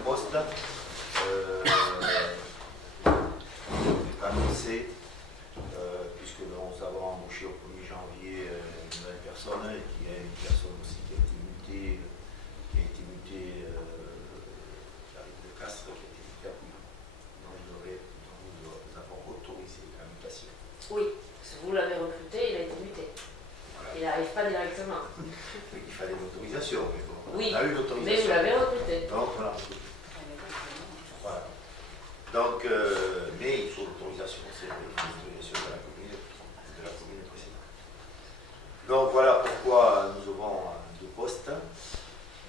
postes. Annoncé, puisque nous avons embauché au 1er janvier une nouvelle personne, et qui est une personne aussi qui a été mutée, qui arrive de Castres, qui a été mutée à Pouillon. n'arrive pas directement. Il fallait une autorisation, mais bon, Oui, on a eu mais vous l'autorisation. l'avez recruté. Donc, voilà. Voilà. Donc, mais il faut l'autorisation, c'est vrai, il faut l'autorisation de la commune précédente. Donc voilà pourquoi nous avons deux postes.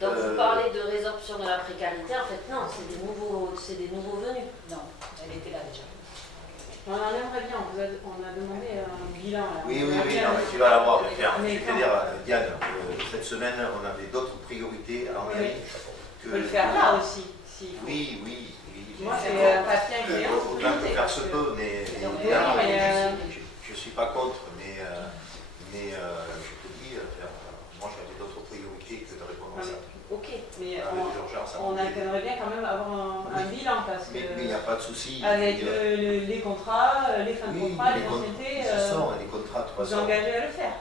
Donc vous parlez de résorption de la précarité, en fait non, c'est des nouveaux venus. Non, elle était là déjà. On en aimerait bien, on a demandé un bilan. Là. Oui, On oui, a oui, bien- non, mais tu vas l'avoir, je vais faire. Mais Je vais te dire, Diane, cette semaine, on avait d'autres priorités à engager. On peut le faire là aussi. Si. Oui, oui, oui. Moi, c'est un papier incluant. Autant que faire se peut, mais évidemment, je ne suis pas contre, mais je te dis, moi j'avais d'autres priorités que de répondre à ça. Ok, mais Avec l'urgence à on côté. aimerait bien quand même avoir un bilan parce que Mais il n'y a pas de souci. avec les contrats, les fins de Oui, contrat, les les anciennetés, ce sont les contrats de toute vous façon. engagez à le faire.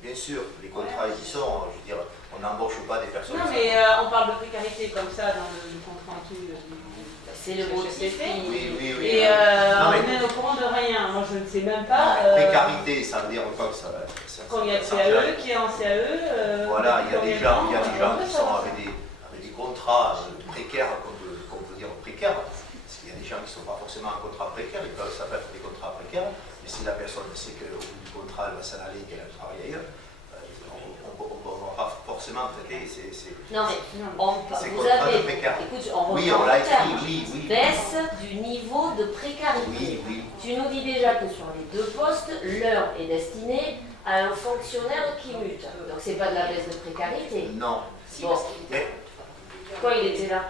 Bien sûr, les contrats ils y sont. Je veux dire, on n'embauche pas des personnes. Non, mais on parle de précarité comme ça dans le compte rendu. C'est le motif. Oui, oui, oui. Et Non, mais- on est au courant de rien. Moi, je ne sais même pas. Précarité, ça veut dire quoi que ça Quand il y a le ça- CAE, qui est en CAE. Voilà, il y a combien des de gens, temps, il y a des gens qui sont savoir. avec des contrats précaires, qu'on peut dire précaires. Parce qu'il y a des gens qui ne sont pas forcément en contrat précaire, ça peut être des contrats précaires, mais si la personne sait qu'au bout du contrat, elle va s'en aller, qu'elle travaille ailleurs, on va pas forcément traiter Non mais ces vous contrats de avez, précaires. écoute, on Oui, reprend on l'a le terme. écrit, oui, oui. Baisse du niveau de précarité. Oui, oui. Tu nous dis déjà que sur les deux postes, l'heure est destinée à un fonctionnaire qui mute. Donc c'est pas de la baisse de précarité. Non. Bon, Mais, quand il était là,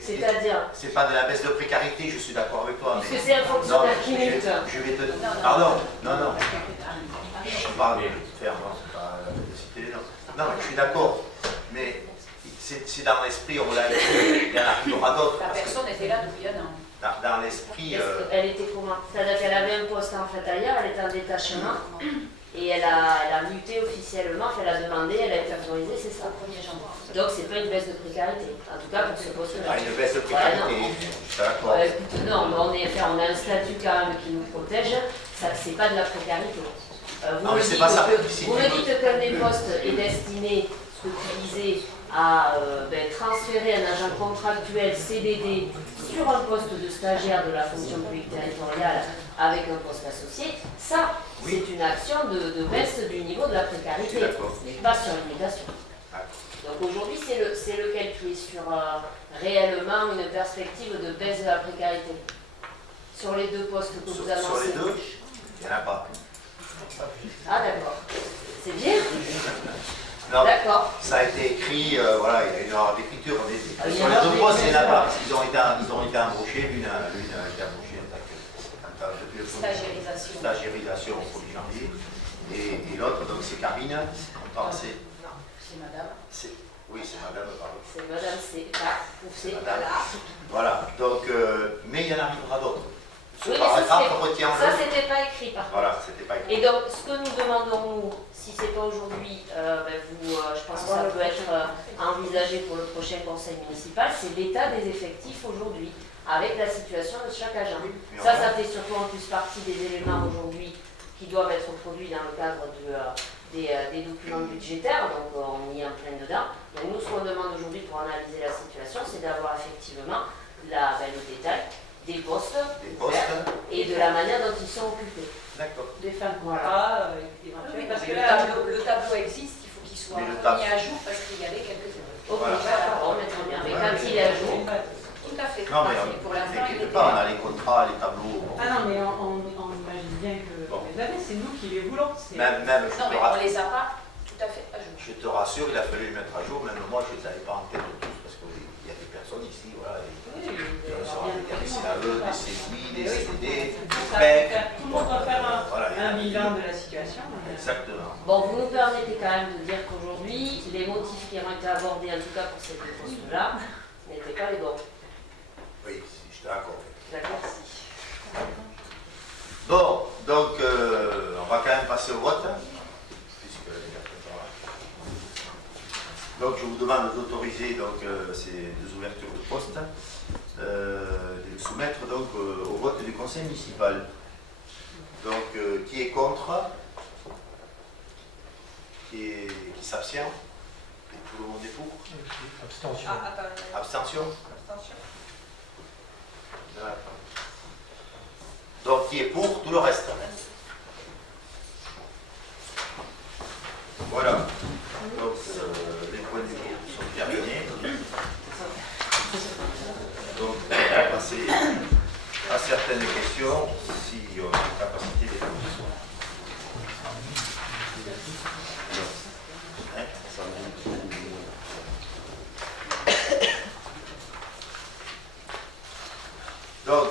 c'est-à-dire, c'est pas de la baisse de précarité, je suis d'accord avec toi. puisque c'est un fonctionnaire qui mute. Je vais te... Pardon, non. Je parle de faire, non, c'est pas de citer les noms. Non, je suis d'accord, mais c'est dans l'esprit, on l'a écrit, il y en arrivera d'autres. La parce que personne était là depuis un an. Dans l'esprit, Elle était comment? C'est-à-dire qu'elle avait un poste en fait ailleurs, elle était en détachement, et elle a muté officiellement, elle a demandé, elle a été autorisée, c'est ça. Au 1er janvier. Donc c'est pas une baisse de précarité, en tout cas pour ce poste-là. une baisse de précarité, je suis d'accord. Écoute, non, mais on a un statut quand même qui nous protège, ça c'est pas de la précarité. Non, mais c'est pas ça. Vous me dites qu'un des postes est destiné, ce que tu disais, à transférer un agent contractuel CDD sur un poste de stagiaire de la fonction publique territoriale avec un poste associé, ça, Oui. c'est une action de baisse du niveau de la précarité, Je suis d'accord. mais pas sur l'immigration. Donc aujourd'hui, c'est lequel qui est sur réellement une perspective de baisse de la précarité? Sur les deux postes que vous Sur annoncez? les deux, il n'y en a pas. Ah d'accord. C'est bien. Non, D'accord. ça a été écrit, voilà, il y a une erreur d'écriture. il y Sur a les une deux erreur postes, il n'y en a d'écriture. pas, parce qu'ils ont été embauchés, l'une a été embauchée depuis le Stagiairisation. stagiairisation au 1er janvier, et l'autre, donc c'est Karine, on pensait, Non, c'est madame. oui, c'est madame, pardon. C'est Madame C. Ou C. Madame. Voilà, donc, mais il y en arrivera d'autres. Ce Oui, mais ça, paragraphe retient ça c'était pas écrit par contre. Voilà, c'était pas écrit. Et donc, ce que nous demandons, nous, si c'est pas aujourd'hui, je pense que ça peut être envisagé pour le prochain conseil municipal, c'est l'état des effectifs aujourd'hui, avec la situation de chaque agent. Mais Ça on- fait surtout en plus partie des éléments aujourd'hui qui doivent être produits dans le cadre des documents budgétaires, donc on y est en plein dedans. Donc nous, ce qu'on demande aujourd'hui pour analyser la situation, c'est d'avoir effectivement le détail des postes ouverts et de la manière dont ils sont occupés. D'accord. Des fins de Voilà. contrat, Oui, éventuellement. parce Parce que que là, le tableau existe, il faut qu'il soit Mais le mis tableau- à jour parce qu'il y avait quelques erreurs. Ok, Voilà. bon, mais très bien. Mais quand il est à jour, Tout à fait. Non, mais Parfait. Pour l'instant, il t'inquiète était pas, on là. a les contrats, les tableaux. Ah non, mais on imagine bien que Bon. les années, c'est nous qui les voulons. c'est- Même, Non, mais on les a pas tout à fait à jour. je te rassure, il a fallu les mettre à jour, même moi, je ne les avais pas en tête de tous, parce qu'il y a des personnes ici, voilà, Oui, qui il sont avec des y a CAE, bien des CDI, des Mais oui. CDD, Tout des ça, PEC. tout le monde doit faire Voilà, il y en un a- bilan de la situation. Exactement. bon, vous nous permettez quand même de dire qu'aujourd'hui, les motifs qui ont été abordés, en tout cas pour ces deux postes-là, n'étaient pas les bons. Oui, je te l'accorde. D'accord. Bon, donc, on va quand même passer au vote, puisque les personnes sont là. Donc, je vous demande d'autoriser donc, ces deux ouvertures de poste, de les soumettre donc au vote du conseil municipal. Donc, qui est contre? qui s'abstient? Et tout le monde est pour? Abstention. Ah, attends, Abstention? abstention. D'accord. Donc, qui est pour tout le reste? Voilà. Donc, les points du groupe sont terminés. Donc, on va passer à certaines questions, si on a la capacité de les poser. Hein? Donc,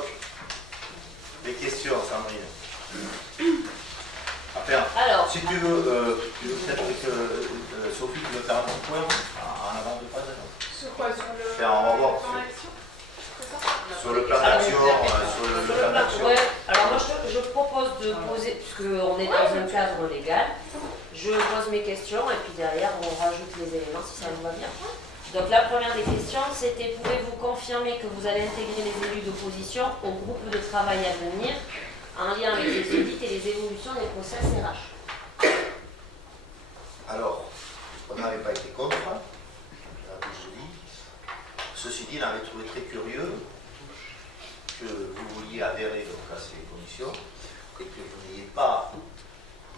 les questions, Sandrine. Enfin, Alors, si tu veux peut-être que Sophie, tu veux faire un point en avant de phase? Sur quoi? Sur le Faire un revoir plan d'action? C'est ça? sur le plan d'action, sur le plan d'action. ouais, alors moi je propose de poser, puisqu'on est dans un cadre légal, je pose mes questions et puis derrière on rajoute les éléments si ça nous va bien. Donc la première des questions, c'était pouvez-vous confirmer que vous allez intégrer les élus d'opposition au groupe de travail à venir en lien avec les audits et les évolutions des process RH? Alors, on n'avait pas été contre, je dis. Ceci dit, on avait trouvé très curieux que vous vouliez adhérer donc, à ces conditions et que vous n'ayez pas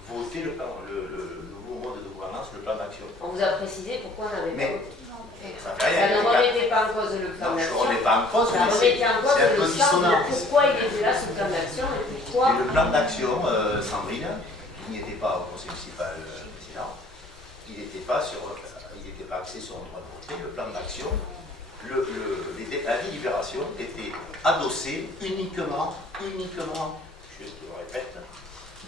voté le nouveau mode de gouvernance, le plan d'action. On vous a précisé pourquoi on n'avait pas Mais voté. ça fait rien. Ça ne remettait pas en cause le plan Non, je ne d'action. remets pas en cause, Ça mais c'est remettait en cause un peu le sens dissonant. de pourquoi il était là ce plan d'action et pourquoi. Et le plan d'action, Sandrine, il n'y était pas au conseil municipal précédent, il n'était pas axé sur un droit de voter. Le plan d'action, la délibération était adossée uniquement, je le répète,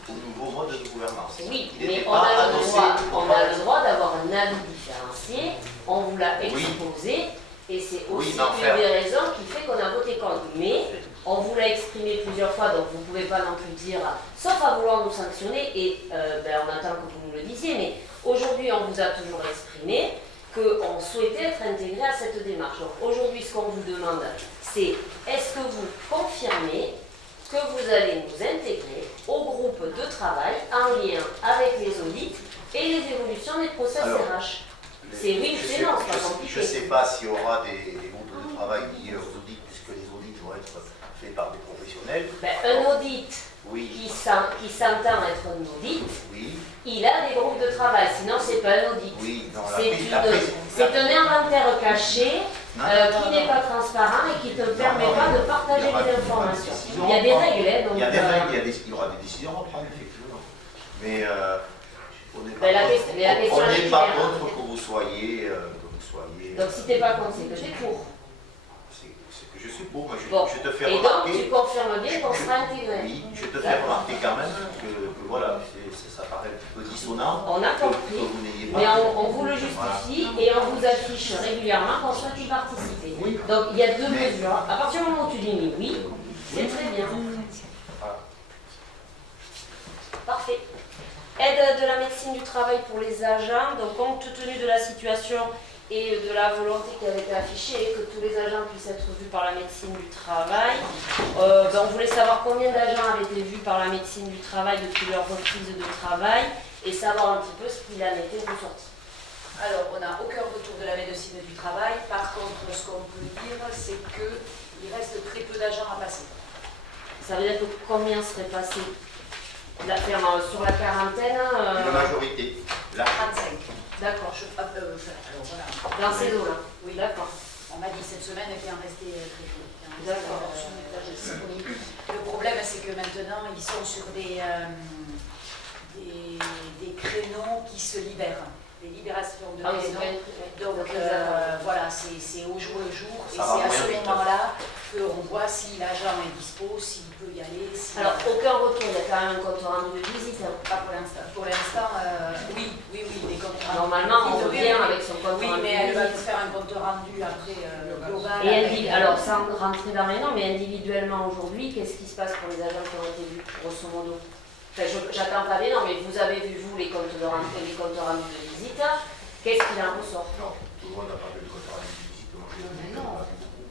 au nouveau mode de gouvernance. Oui, Il mais n'était on pas a adossé le droit d'avoir un avis différencié, on vous l'a exposé, et c'est aussi une des raisons qui fait qu'on a voté contre. Mais on vous l'a exprimé plusieurs fois, donc vous ne pouvez pas non plus dire, sauf à vouloir nous sanctionner, et on attend que vous nous le disiez, mais aujourd'hui on vous a toujours exprimé qu'on souhaitait être intégré à cette démarche. Donc aujourd'hui ce qu'on vous demande, c'est est-ce que vous confirmez que vous allez nous intégrer au groupe de travail en lien avec les audits et les évolutions des process RH? C'est oui ou c'est non, c'est pas compliqué. Je ne sais pas s'il y aura des groupes de travail liés aux audits, puisque les audits vont être faits par des professionnels. Ben, un audit Oui. qui s'entend être un audit, Oui. il a des groupes de travail, sinon c'est pas un audit. Oui, non, C'est un inventaire caché qui n'est pas transparent et qui ne te permet pas de partager les informations. Il y a des règles, hein, donc. Il y a des règles, il y aura des décisions à prendre, effectivement. Mais on n'est Ben, la question pas est claire. contre que vous soyez. Donc si tu n'es pas contre, c'est que tu es pour. C'est que je suis pour, mais Bon. je te fais Et donc remarquer. tu confirmes bien qu'on sera intégré. Oui, je te fais remarquer quand même que voilà, ça paraît un petit peu dissonant. On a que compris, vous n'ayez pas. mais on vous le justifie et on vous affiche régulièrement qu'on souhaite y participer. Oui. Donc il y a deux Mais- mesures. À partir du moment où tu dis oui, c'est très bien. Voilà. Parfait. Aide de la médecine du travail pour les agents. Donc compte tenu de la situation et de la volonté qui avait été affichée, que tous les agents puissent être vus par la médecine du travail, on voulait savoir combien d'agents avaient été vus par la médecine du travail depuis leur reprise de travail et savoir un petit peu ce qu'il en était ressorti. Alors, on n'a aucun retour de la médecine du travail. Par contre, ce qu'on peut dire, c'est qu'il reste très peu d'agents à passer. Ça veut dire que combien serait passé sur la quarantaine Une majorité. Là, 35. D'accord. Alors voilà. Dans ces eaux-là. Oui, D'accord. On m'a dit cette semaine qu'il en restait très peu. D'accord. Le problème, c'est que maintenant, ils sont sur des créneaux qui se libèrent. Des libérations de Ah oui, c'est créneaux. pas une- Donc très important. voilà, c'est au jour le jour. Et Ça va c'est à moins ce vite. moment-là qu'on voit si l'agent est dispo, s'il peut y aller. Alors, aucun retour, il y a quand même un compte rendu de visite. hein. Pas pour l'instant. Pour l'instant, oui, les comptes rendus. Normalement, on Oui, revient oui. avec son compte Oui, rendu mais de elle va visite. nous faire un compte rendu après global. Alors, sans rentrer dans les noms, mais individuellement aujourd'hui, qu'est-ce qui se passe pour les agents qui ont été vus, grosso modo? Enfin, j'attends pas les noms, mais vous avez vu, vous, les comptes rendus de visite. Qu'est-ce qu'il en ressort? non, tout le monde n'a pas vu le compte rendu de visite. Moi, j'ai vu, Non. pas vu beaucoup.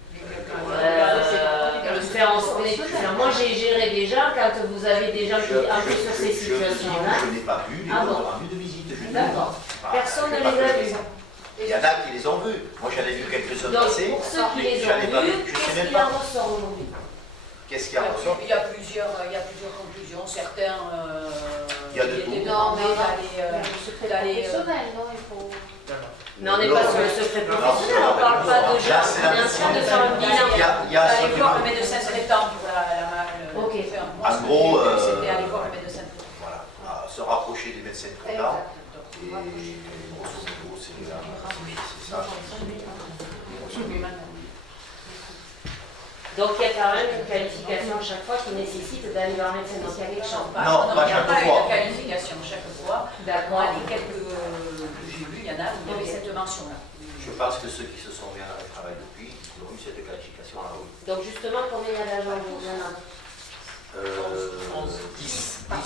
on est plus là. Moi, j'ai géré déjà quand vous avez déjà vu un peu sur ces situations-là. Je n'ai pas vu les Ah bon. comptes rendus de visite. Je n'ai D'accord. pas- Personne ne je n'ai pas les a fait vus. ça. Il y en a qui les ont vus. Moi, j'en ai vu quelques-uns Donc, passer. pour ceux qui les J'en ai ont pas vus, vu. Je sais qu'est-ce même qu'il pas. en ressort aujourd'hui? Qu'est-ce qu'il y a en ressort? Il y a plusieurs conclusions. Certains. Il y a de étaient tout. demandés Non, d'aller, le secret d'aller, professionnel, non, il faut... Mais on Non, n'est pas sur le secret professionnel, on ne parle pas de Là, c'est la bien sûr de mission. faire un bilan. Il y a d'aller ce voir le que- médecin traitant pour la Ok. En gros, c'était aller voir le médecin traitant. Voilà, se rapprocher des médecins traitants. Exact. Et grosso modo, c'est ça. Donc il y a quand même une qualification à chaque fois qui nécessite d'aller voir un médecin. Donc il y a quelque chose. Non, pas il n'y a chaque pas eu fois. de qualification chaque fois. D'accord. Moi, les quelques que j'ai vus, il y en a où il y avait Ok. cette mention-là. Je pense que ceux qui se sont mis à l'arrêt de travail depuis, ils ont eu cette qualification-là, oui. Donc justement, combien il y a d'agents vous il y en a 10. Pardon,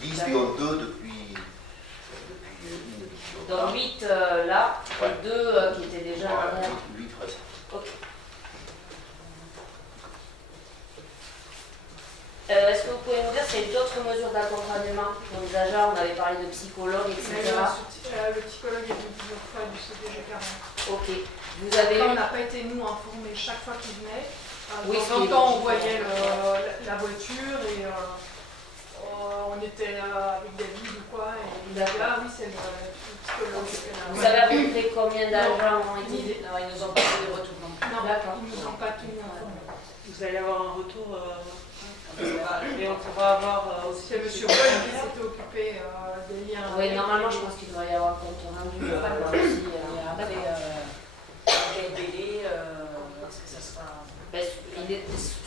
10, dont 2 depuis une édition. Donc 8 là, Ouais. et 2 qui étaient déjà en arrière. 8 presque. Ok. Est-ce que vous pouvez nous dire s'il y a d'autres mesures d'accompagnement pour les agents? On avait parlé de psychologues, etc. Le psychologue est venu plusieurs fois du CDG 40. Ok. Vous avez Après, on eu... n'a pas été nous informés chaque fois qu'il venait. Oui, De ce temps qui en est temps, on logique. voyait la voiture et on était avec David ou quoi. Et il disait, ah oui, c'est le psychologue. Vous savez à peu près combien d'agents ont été... Non, ils nous ont pas fait de retour non plus. Non, D'accord. ils nous ont pas tout informés. Vous allez avoir un retour et on pourra avoir aussi. C'est M. Paul qui s'était occupé des liens. Oui, normalement, je pense qu'il devrait y avoir compte rendu. Aussi, Et après, quel délai, est-ce que ça sera... ben,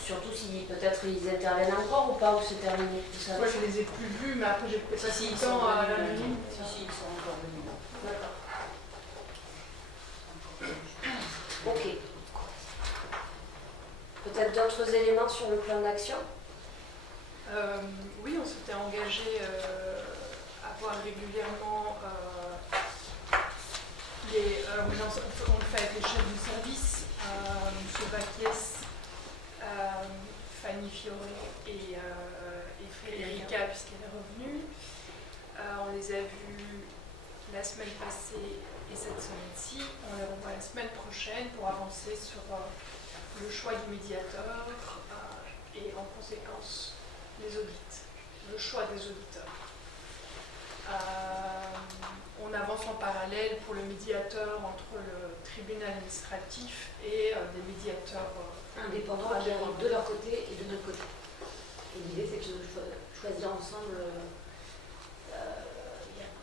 surtout si peut-être ils interviennent encore ou pas, ou c'est terminé tout ça. Moi, je les ai plus vus, mais après, j'ai peut-être Si, pas ils tout le sont temps à venus. l'anonyme. Si, ils sont encore venus. D'accord. Ok. Peut-être d'autres éléments sur le plan d'action? Oui, on s'était engagé à voir régulièrement on le fait avec les chefs du service, M. Baquies, Fanny Fioré et Frédérica, puisqu'elle est revenue. On les a vus la semaine passée et cette semaine-ci. On les revoit la semaine prochaine pour avancer sur le choix du médiateur et en conséquence les audits, le choix des auditeurs. On avance en parallèle pour le médiateur entre le tribunal administratif et des médiateurs Indépendants qui arrivent de leur côté et de notre côté. Et l'idée, c'est de choisir ensemble. A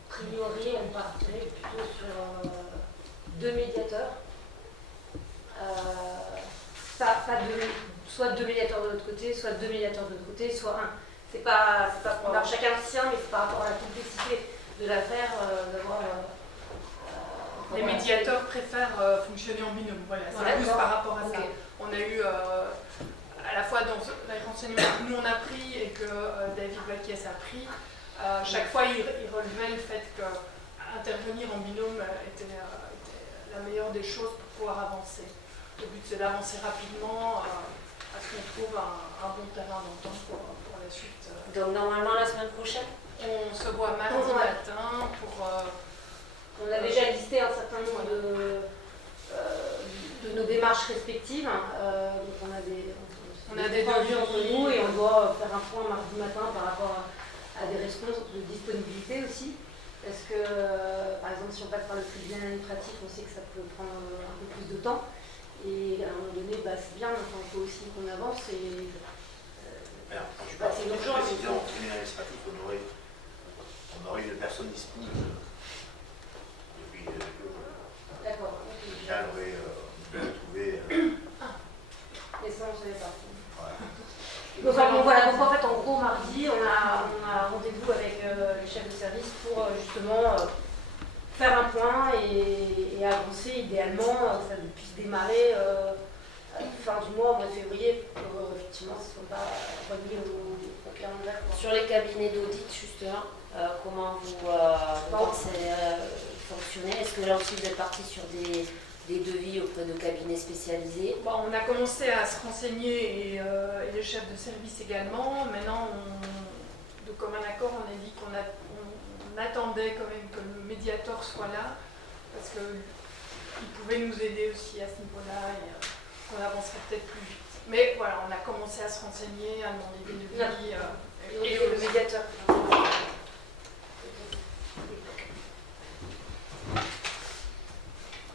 priori, on partirait plutôt sur 2 médiateurs. Soit 2 médiateurs de notre côté, soit 2 médiateurs de notre côté, soit un. C'est pas on a chacun le sien, mais c'est par rapport à la complexité de l'affaire d'avoir. les médiateurs préfèrent fonctionner en binôme. Voilà, c'est plus par rapport à ça. Okay. On a eu à la fois dans les renseignements que nous on a pris et que David Baquies a pris, chaque fois il relevait le fait qu'intervenir en binôme était la meilleure des choses pour pouvoir avancer. Le but c'est d'avancer rapidement à ce qu'on trouve un bon terrain d'entente pour la suite. Donc normalement la semaine prochaine, on se voit mardi matin pour... on a déjà listé un certain nombre de nos démarches respectives. Donc on a des devis entre nous et on doit faire un point mardi matin par rapport à des réponses de disponibilité aussi. Parce que, par exemple, si on passe par le tribunal administratif, on sait que ça peut prendre un peu plus de temps. Et à un moment donné, c'est bien, mais il faut aussi qu'on avance. Et, Quand je parle de précision au tribunal administratif, on aurait une personne disponible depuis 2 jours. d'accord. Là, on aurait trouvé. Mais ça, on ne savait pas. Voilà. Donc voilà, donc en fait, en gros, mardi, on a rendez-vous avec le chef de service pour justement faire un point et avancer idéalement, que ça puisse démarrer fin du mois, au mois de février, pour effectivement ce ne soit pas relié au calendrier. Sur les cabinets d'audit, justement, comment vous pensez fonctionner? Est-ce que là aussi vous êtes parti sur des des devis auprès de cabinets spécialisés? Bon, on a commencé à se renseigner et les chefs de service également. Maintenant, de commun accord, on a dit qu'on attendait quand même que le médiateur soit là parce qu'il pouvait nous aider aussi à ce niveau-là et qu'on avancerait peut-être plus vite. Mais voilà, on a commencé à se renseigner, à demander des devis. Et le médiateur.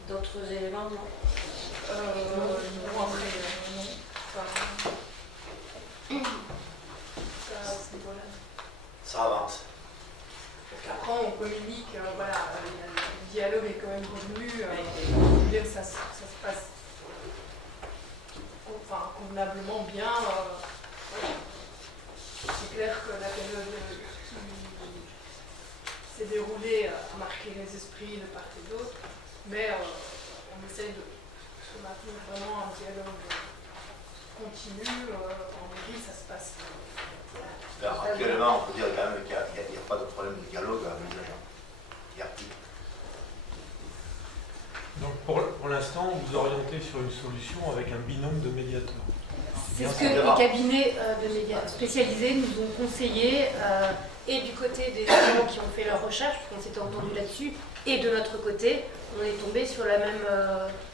D'autres éléments, non? Non, après, non. Ça, à ce niveau-là. Ça avance. Donc après, on communique, voilà, le dialogue est quand même revenu. Je veux dire, ça se passe convenablement bien. Voilà. C'est clair que la période qui s'est déroulée a marqué les esprits de part et d'autre, mais on essaie de se maintenir vraiment un dialogue continu. En mairie, ça se passe. Actuellement, on peut dire quand même qu'il n'y a pas de problème de dialogue avec les agents. Il y a plus. Donc pour l'instant, vous orientez sur une solution avec un binôme de médiateurs. C'est ce que les cabinets de médias spécialisés nous ont conseillé, et du côté des gens qui ont fait leurs recherches, puisqu'on s'était entendu là-dessus, et de notre côté, on est tombé sur la même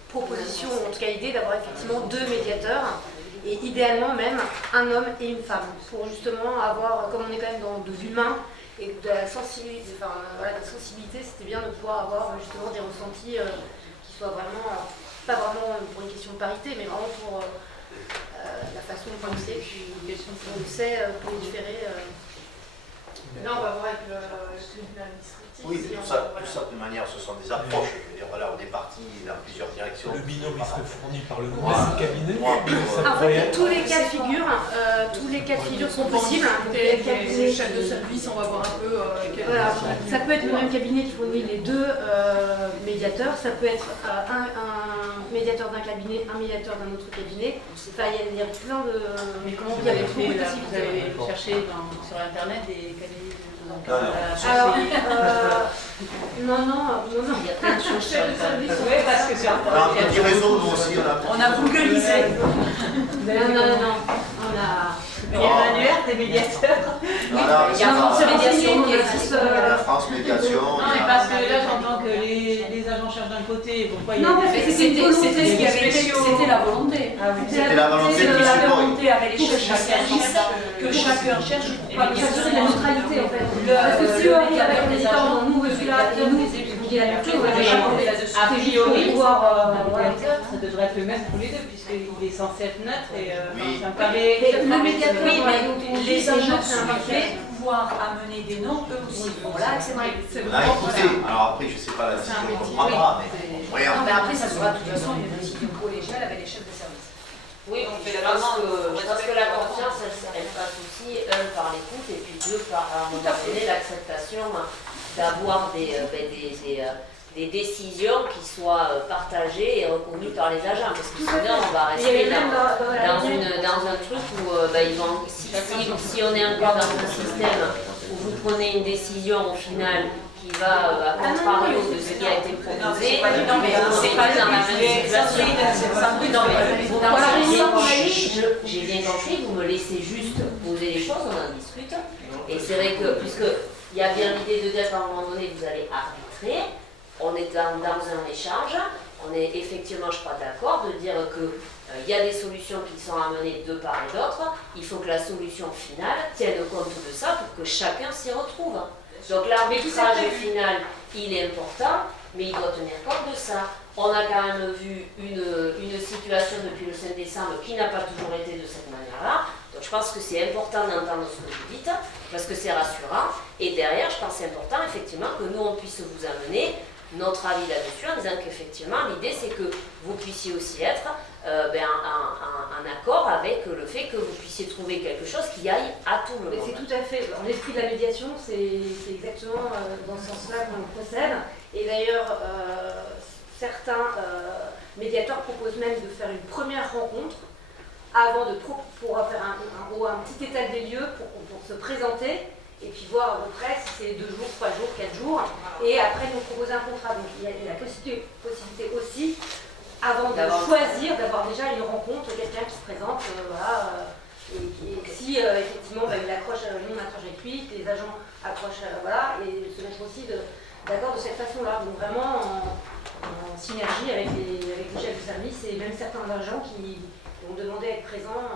proposition, en tout cas idée, d'avoir effectivement 2 médiateurs, et idéalement même un homme et une femme, pour justement avoir, comme on est quand même dans de l'humain, et de la sensibilité, voilà, de la sensibilité, c'était bien de pouvoir avoir justement des ressentis qui soient vraiment, pas vraiment pour une question de parité, mais vraiment pour la façon de penser, puis on sait légiférer. Là, on va voir avec le tribunal administratif. Oui, mais tout ça, de manière, ce sont des approches. Je veux dire, voilà, on est parti dans plusieurs directions. Le binôme, il serait fourni par le cabinet. En fait, tous les cas de figure sont possibles. Les chefs de service, on va voir un peu. Voilà. Ça peut être le même cabinet qui fournit les 2 médiateurs. Ça peut être un médiateur d'un cabinet, un médiateur d'un autre cabinet. Enfin, il y a plein de. Mais comment vous avez fait là? Vous avez cherché sur Internet des cabinets? Alors, non. Il y a plein de choses sur le service. Oui, parce que c'est un On a un petit réseau, nous aussi. On a googlisé. Non. On a. Il y a un annuaire des médiateurs. Il y a France Médiation qui existe. La France Médiation. Non, mais parce que là, j'entends que les agents cherchent d'un côté. Pourquoi il y a Non, parce que c'était ce qui avait été. C'était la volonté. Ah oui. C'était la volonté du La support. volonté avec les chefs de service que chacun cherche pour Bien sûr, c'est la neutralité en fait. Parce que si on arrive avec un médiateur dans nous, celui-là, et nous, on dit la même chose, on va A priori, voilà. ça devrait être le même pour les deux, puisqu'il est censé être neutre et Oui. ça me paraît. Le médiateur, Oui, mais les les agents c'est un parfait. pouvoir amener des noms, eux aussi. Bon, là, c'est vrai. On a écouté. Alors après, je ne sais pas la décision qu'on prendra, mais rien. Non, mais après, ça sera de toute façon une décision collégiale avec les chefs de service. Oui, je pense que la confiance, elle passe aussi, par l'écoute, et puis 2, par à un moment donné, l'acceptation d'avoir des décisions qui soient partagées et reconnues par les agents. Parce que sinon, on va rester dans un truc où si on est encore dans un système où vous prenez une décision au final qui va à contrario de ce qui a été proposé, Non, mais c'est pas dans la même situation. J'ai bien compris, vous me laissez juste poser les choses, on en discute. Et c'est vrai que, puisqu'il y a bien l'idée de dire qu'à un moment donné, vous allez arbitrer, on est dans un échange, on est effectivement, je crois, d'accord de dire qu'il y a des solutions qui sont amenées de part et d'autre, il faut que la solution finale tienne compte de ça pour que chacun s'y retrouve. Donc l'arbitrage final, il est important, mais il doit tenir compte de ça. On a quand même vu une situation depuis le 5 décembre qui n'a pas toujours été de cette manière-là. Donc je pense que c'est important d'entendre ce que vous dites, parce que c'est rassurant. Et derrière, je pense que c'est important, effectivement, que nous, on puisse vous amener notre avis là-dessus, en disant qu'effectivement, l'idée, c'est que vous puissiez aussi être en accord avec le fait que vous puissiez trouver quelque chose qui aille à tout le monde. C'est tout à fait, en l'esprit de la médiation, c'est exactement dans ce sens-là qu'on procède. Et d'ailleurs, certains médiateurs proposent même de faire une première rencontre avant pour faire un petit état des lieux pour se présenter et puis voir à peu près si c'est 2 jours, 3 jours, 4 jours, et après nous proposer un contrat. Donc il y a la possibilité aussi avant de choisir, d'avoir déjà une rencontre, quelqu'un qui se présente, voilà, et si effectivement bah, nous on accroche avec lui, que les agents accrochent, voilà, et se mettre aussi d'accord de cette façon-là, donc vraiment en synergie avec les chefs de service et même certains agents qui ont demandé à être présents,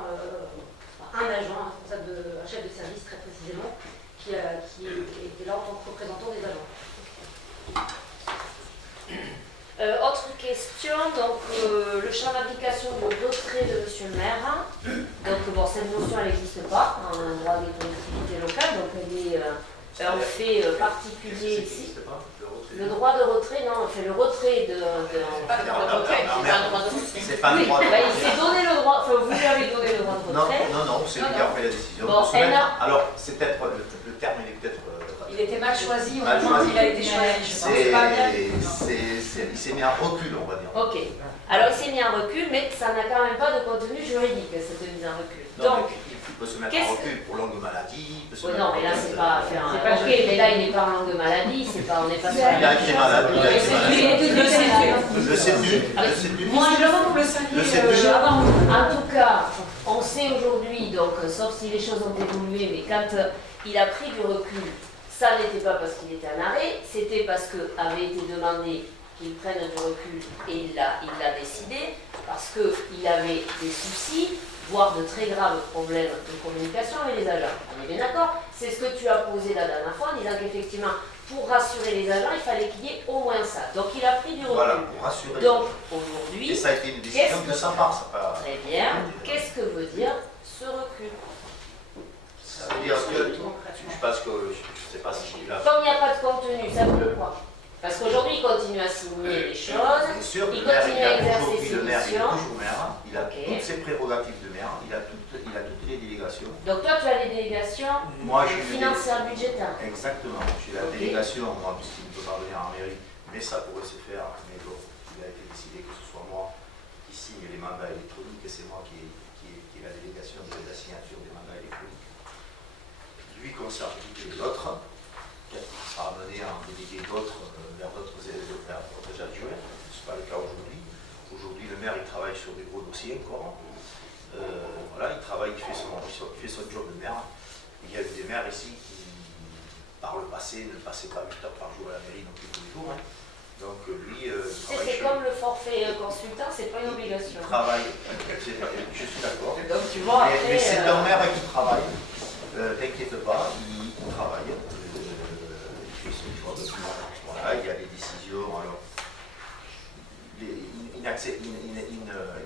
un agent, un chef de service très précisément, qui était là en tant que représentant des agents. Autre question, donc le champ d'application du retrait de monsieur le maire. Donc bon, cette notion elle n'existe pas dans le droit des collectivités locales, donc elle est un fait particulier ici. Le droit de retrait, non, on fait le retrait de. C'est pas le droit de retrait. Il s'est donné le droit, enfin vous lui avez donné le droit de retrait. Non, c'est lui qui a pris la décision. Bon, alors, c'est peut-être, le terme il est peut-être. Il était mal choisi, au moment où il a été choisi, je pense pas bien. Il s'est mis en recul, on va dire. Ok. Alors il s'est mis en recul, mais ça n'a quand même pas de contenu juridique, cette mise en recul. Donc, il peut se mettre en recul pour longue maladie. Non, mais là c'est pas faire un. Ok, mais là il n'est pas en longue maladie, c'est pas, on n'est pas sur. Il a été malade, il a été malade. Le CEPU. Moi je demande pour le 5 En tout cas, on sait aujourd'hui, donc sauf si les choses ont évolué, mais quand il a pris du recul, ça n'était pas parce qu'il était en arrêt, c'était parce qu'avait été demandé qu'il prenne du recul et il l'a décidé, parce qu'il avait des soucis, voire de très graves problèmes de communication avec les agents. On est bien d'accord? C'est ce que tu as posé la dernière fois en disant qu'effectivement, pour rassurer les agents, il fallait qu'il y ait au moins ça. Donc il a pris du recul. Voilà, pour rassurer. Donc aujourd'hui, et ça a été une décision de sa part, ça pas. Très bien. Qu'est-ce que veut dire ce recul? Ça veut dire que je pense que je ne sais pas si il a. Comme il n'y a pas de contenu, ça veut dire quoi? Parce qu'aujourd'hui, il continue à signer les choses, bien sûr, il continue à exercer ses le maire, il est missions. toujours maire, il a toutes ses prérogatives de maire, il a toutes les délégations. Donc toi, tu as les délégations financières, budgétaires. Exactement. J'ai la délégation, moi, puisqu'il ne peut pas venir en mairie, mais ça pourrait se faire. Mais bon, il a été décidé que ce soit moi qui signe les mandats électroniques et c'est moi qui ai la délégation de la signature des mandats électroniques. Lui conserve les autres, qui sera amené à en déléguer d'autres vers d'autres adjoints. Ce n'est pas le cas aujourd'hui. Aujourd'hui, le maire, il travaille sur des gros dossiers encore. Voilà, il travaille, il fait son job de maire. Il y a eu des maires ici qui, par le passé, ne passaient pas 8 heures par jour à la mairie non plus tous les jours. Hein. Donc lui, c'est comme le forfait consultant, c'est pas une obligation. Il travaille, je suis d'accord. Donc tu vois, mais c'est un maire qui travaille. T'inquiète pas, il travaille. Il fait son job. Voilà, il y a des décisions. Alors, il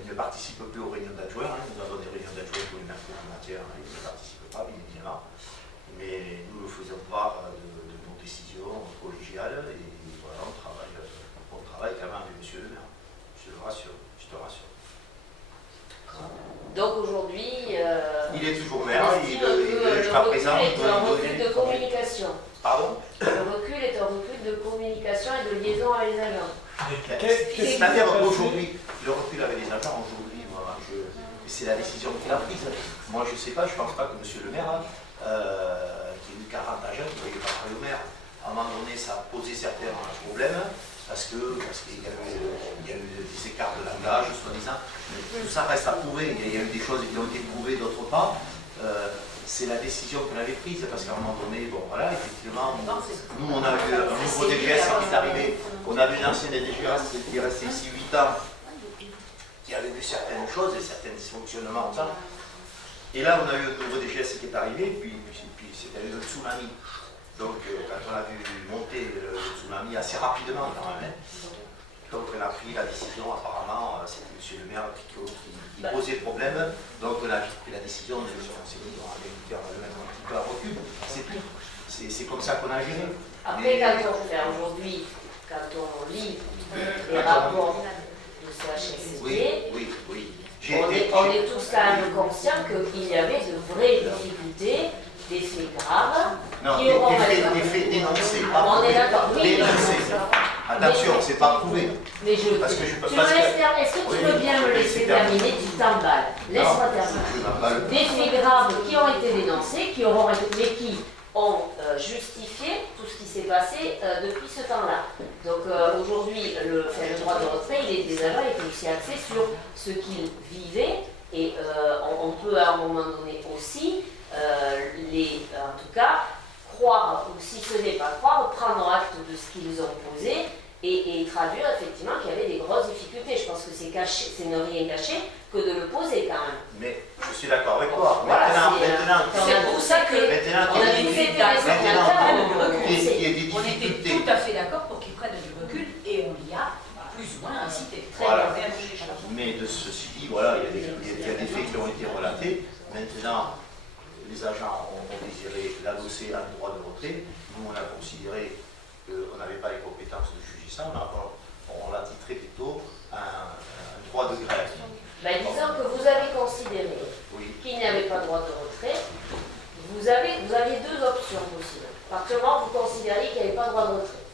ne participe plus aux réunions d'adjoints. Hein. Nous avons des réunions d'adjoints tous les mercredis matin. Il ne participe pas, bien évidemment. Mais nous le faisons part de nos décisions collégiales. Et voilà, on travaille quand même avec monsieur le maire. Je te rassure. Donc aujourd'hui, il est toujours maire. Jusqu'à présent, il est un recul de communication. Pardon? Le recul est un recul de communication et de liaison avec les agents. C'est-à-dire aujourd'hui, le recul avec les agents, aujourd'hui, c'est la décision qu'il a prise. Moi, je ne sais pas, je ne pense pas que monsieur le maire, qui a eu 40 agents, qui ne voyait pas parler au maire, à un moment donné, ça a posé certains problèmes, parce qu'il y a eu des écarts de langage, soi-disant. Tout ça reste à prouver. Il y a eu des choses qui ont été prouvées, d'autres pas. C'est la décision qu'on avait prise, parce qu'à un moment donné, bon voilà, effectivement, nous on a eu un nouveau DGS qui est arrivé, on a vu une ancienne DGS qui est restée ici 8 ans, qui avait vu certaines choses et certains dysfonctionnements, ça. Et là, on a eu un nouveau DGS qui est arrivé, puis c'était le tsunami. Donc, quand on a vu monter le tsunami assez rapidement quand même, donc on a pris la décision, apparemment, c'était M. le maire qui posait le problème, donc on a pris la décision de s'est dit, on va le mettre un petit peu à recul, c'est tout. C'est comme ça qu'on a géré. Après, quand on fait aujourd'hui, quand on lit les rapports du CHSCT, on est tous quand même conscients qu'il y avait de vraies difficultés, des faits graves. Non, des faits dénoncés. On est d'accord, oui. Dénoncés. Attention, c'est pas prouvé. Mais est-ce que tu veux bien me laisser terminer? Tu t'emballes. Laisse-moi terminer. Des faits graves qui ont été dénoncés, mais qui ont justifié tout ce qui s'est passé depuis ce temps-là. Donc aujourd'hui, le droit de retrait, des agents est aussi axé sur ce qu'ils vivaient, et on peut à un moment donné aussi, en tout cas, croire, ou si ce n'est pas croire, prendre acte de ce qu'ils ont posé, et traduire effectivement qu'il y avait des grosses difficultés. Je pense que c'est ne rien cacher que de le poser quand même. Mais je suis d'accord avec toi. Voilà, Maintenant, C'est pour ça que maintenant, on qu'il y était difficultés. tout à fait d'accord pour qu'ils prennent du recul et on y a plus ou moins incité. Voilà. Mais de ceci dit, voilà, il y a des faits qui ont été relatés. Maintenant, les agents ont désiré l'adosser à un droit de retrait. Nous, on a considéré qu'on n'avait pas les compétences de juger ça. On l'a titré plutôt un droit de grève. Ben, disons que vous avez considéré qu'il n'y avait pas de droit de retrait. Vous aviez deux options possibles. Particulièrement, vous considériez qu'il n'y avait pas de droit de retrait.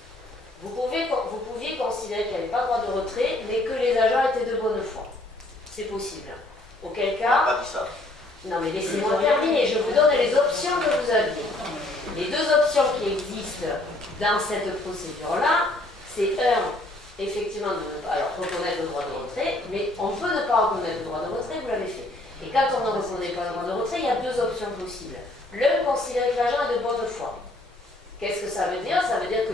Vous pouviez considérer qu'il n'y avait pas de droit de retrait, mais que les agents étaient de bonne foi. C'est possible. Auquel cas... On n'a pas dit ça. Non mais laissez-moi terminer, je vous donne les options que vous aviez. Les deux options qui existent dans cette procédure-là, c'est effectivement, reconnaître le droit de retrait, mais on peut ne pas reconnaître le droit de retrait, vous l'avez fait. Et quand on ne reconnaît pas le droit de retrait, il y a deux options possibles. L'un, considérer que l'agent est de bonne foi. Qu'est-ce que ça veut dire? Ça veut dire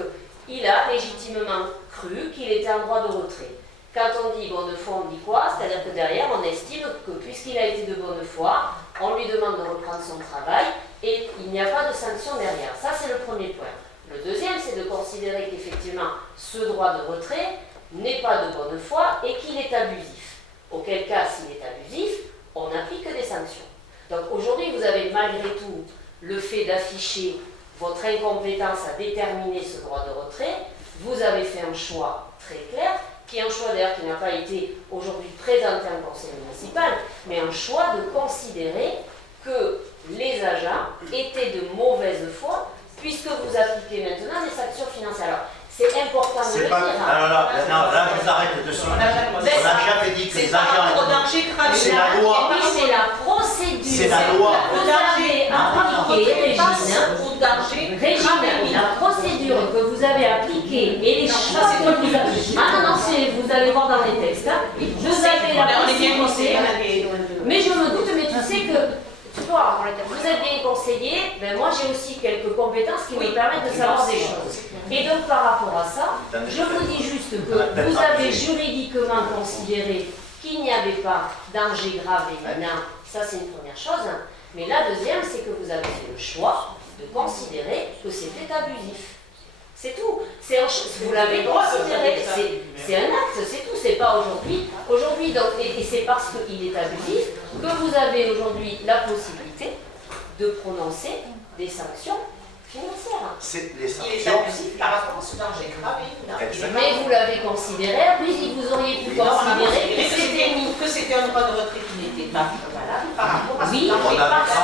qu'il a légitimement cru qu'il était en droit de retrait. Quand on dit bonne foi, on dit quoi? C'est-à-dire que derrière, on estime que puisqu'il a été de bonne foi, on lui demande de reprendre son travail et il n'y a pas de sanction derrière. Ça, c'est le premier point. Le deuxième, c'est de considérer qu'effectivement, ce droit de retrait n'est pas de bonne foi et qu'il est abusif. Auquel cas, s'il est abusif, on n'applique que des sanctions. Donc aujourd'hui, vous avez malgré tout le fait d'afficher votre incompétence à déterminer ce droit de retrait. Vous avez fait un choix très clair, qui est un choix d'ailleurs qui n'a pas été aujourd'hui présenté en conseil municipal, mais un choix de considérer que les agents étaient de mauvaise foi, puisque vous appliquez maintenant des sanctions financières. Alors, c'est important de le dire. Alors là, je vous arrête de suite. On n'a jamais dit que les agents... C'est la loi. Oui, c'est la procédure. C'est la loi. Vous avez appliqué, Régine, la procédure que vous avez appliquée et les choix que vous avez... Ah non, vous allez voir dans les textes. Vous avez la possibilité... Mais je me doute, mais tu sais que... Toi, vous êtes bien conseillé, mais moi j'ai aussi quelques compétences qui me permettent de savoir des choses. Et donc par rapport à ça, je vous dis juste que vous avez juridiquement considéré qu'il n'y avait pas danger grave et imminent. Ça c'est une première chose. Mais la deuxième, c'est que vous avez fait le choix de considérer que c'était abusif. C'est tout. Vous l'avez considéré. C'est un acte, c'est tout. C'est pas aujourd'hui. Aujourd'hui, et c'est parce qu'il est abusif que vous avez aujourd'hui la possibilité de prononcer des sanctions financières. C'est les sanctions. Il est abusif par rapport à ce danger grave. Mais vous l'avez considéré, puis vous auriez pu considérer que c'était un droit de retrait qui n'était pas valable par rapport à ce oui, danger. parce que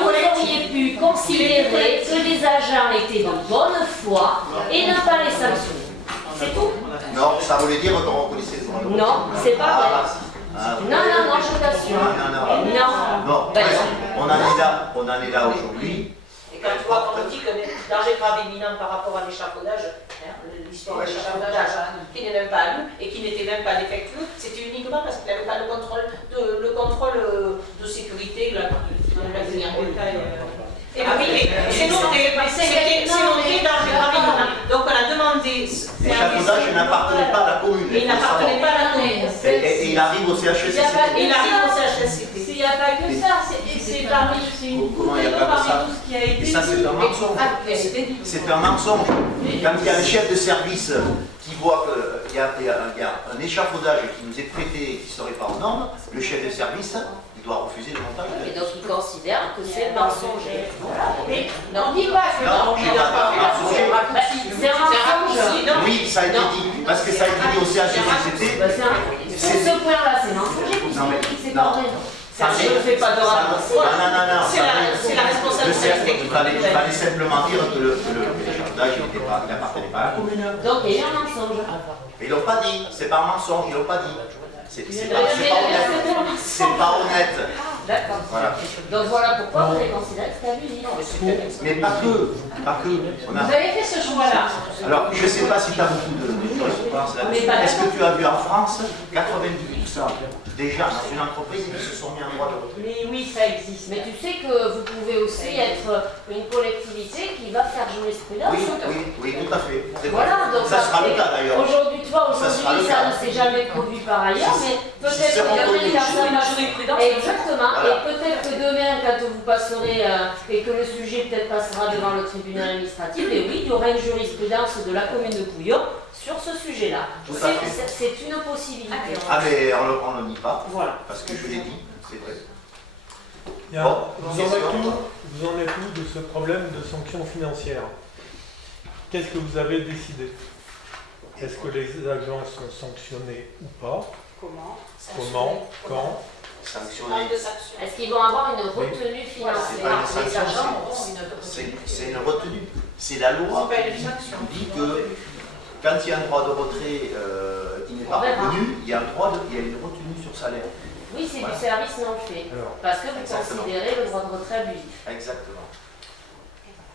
vous auriez pu considérer que les agents étaient de bonne foi et ne pas les sanctionner. C'est tout. Non, ça voulait dire qu'on reconnaissait le droit de retrait. Non, c'est pas vrai. Non, je t'assure. Non. On en est là aujourd'hui. Et quand tu vois qu'on dit que danger grave imminent par rapport à l'échafaudage, l'histoire de l'échafaudage qui n'est même pas à nous et qui n'était même pas défectueux, c'était uniquement parce qu'il n'avait pas le contrôle de sécurité de la et oui, c'est noté danger grave imminent. Donc on a demandé. L'échafaudage n'appartenait pas à la commune. Il n'appartenait pas à la commune. Et il arrive au CHSCT. Il arrive au CHSCT. Il n'y a pas que ça, c'est parmi Comment il n'y a pas que ça? tout ce qui a été Et ça, c'est un mensonge. C'est un mensonge. Quand il y a un chef de service qui voit qu'il y a un échafaudage qui nous est prêté qui ne serait pas aux normes, le chef de service, il doit refuser le montage. Et donc il considère que c'est mensonge. Non, dis pas que non, il n'a pas mensonge. C'est un mensonge. Oui, ça a été dit. Parce que ça a été dit au CHSCT. Sur ce point-là, c'est mensonger. Vous dites que c'est pas vrai. Je ne fais pas de rapport. Non. C'est la responsabilité. Il fallait simplement dire que l'échafaudage n'appartenait pas à la commune. Donc il y a un mensonge. Mais ils l'ont pas dit. C'est pas un mensonge, ils l'ont pas dit. C'est pas honnête. C'est pas honnête. D'accord. Voilà. Donc voilà pourquoi on est considéré que c'est abusif. Mais pas que. On a... Vous avez fait ce choix-là. Alors, je ne sais pas si tu as beaucoup de jurisprudence là-dessus. Est-ce que tu as vu en France 98% des gens dans une entreprise qui se sont mis en droit de retrait? Mais oui, ça existe. Mais tu sais que vous pouvez aussi être une collectivité qui va faire jurisprudence. Oui, tout à fait. Voilà, donc ça sera le cas d'ailleurs. Aujourd'hui, tu vois, Ça sera le aujourd'hui, cas. ça ne s'est jamais produit par ailleurs, mais peut-être c'est que demain, reconnu. personne va... Jurisprudence. Exactement, Voilà. et peut-être que demain, quand vous passerez et que le sujet peut-être passera devant le tribunal administratif, et oui, il y aura une jurisprudence de la commune de Pouillon sur ce sujet-là. Tout à fait. C'est une possibilité. Ah, mais on ne le nie pas, Voilà. parce que je l'ai dit, c'est vrai. Vous en êtes où de ce problème de sanctions financières? Qu'est-ce que vous avez décidé? Est-ce que les agents sont sanctionnés ou pas? Comment? Quand? Sanctionner. Est-ce qu'ils vont avoir une retenue C'est financière? pas une Les sanction, agents auront une c'est une retenue. C'est la loi C'est pas une sanction. qui dit que quand il y a un droit de retrait qui n'est pas On verra. reconnu, il y a une retenue sur salaire. Oui, c'est Voilà. du service non fait. Alors, Parce que vous Exactement. considérez le droit de retrait abusif. Exactement.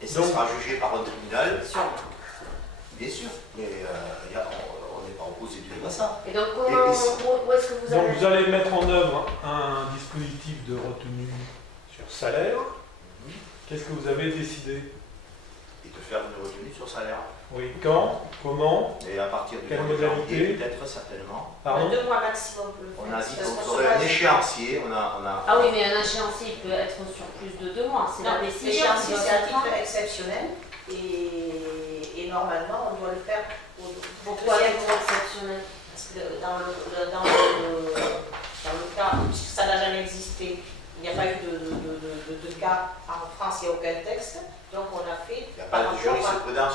Et ça Donc- sera jugé par un tribunal, Sûrement. bien sûr. Mais on n'est pas opposé du tout à ça. Et donc, Et où est-ce que vous donc avez... vous allez mettre en œuvre un dispositif de retenue sur salaire. Qu'est-ce que vous avez décidé? Et de faire une retenue sur salaire. Oui, quand? Comment? Et à partir du Quelle mois de modalité? janvier, peut-être certainement. Pardon? 2 mois maximum. On a dit Parce qu'on qu'on ferait se un base- échéancier. On a... Ah oui, mais un échéancier peut être sur plus de 2 mois. C'est la Non, décision. l'échéancier, qui doit c'est à se titre prendre. exceptionnel et normalement, on doit le faire au Pourquoi deuxième c'est mois. exceptionnel? Parce que dans le cas, puisque ça n'a jamais existé, il n'y a pas eu de cas en France, il n'y a aucun texte, donc on a fait. Il n'y a pas de jurisprudence.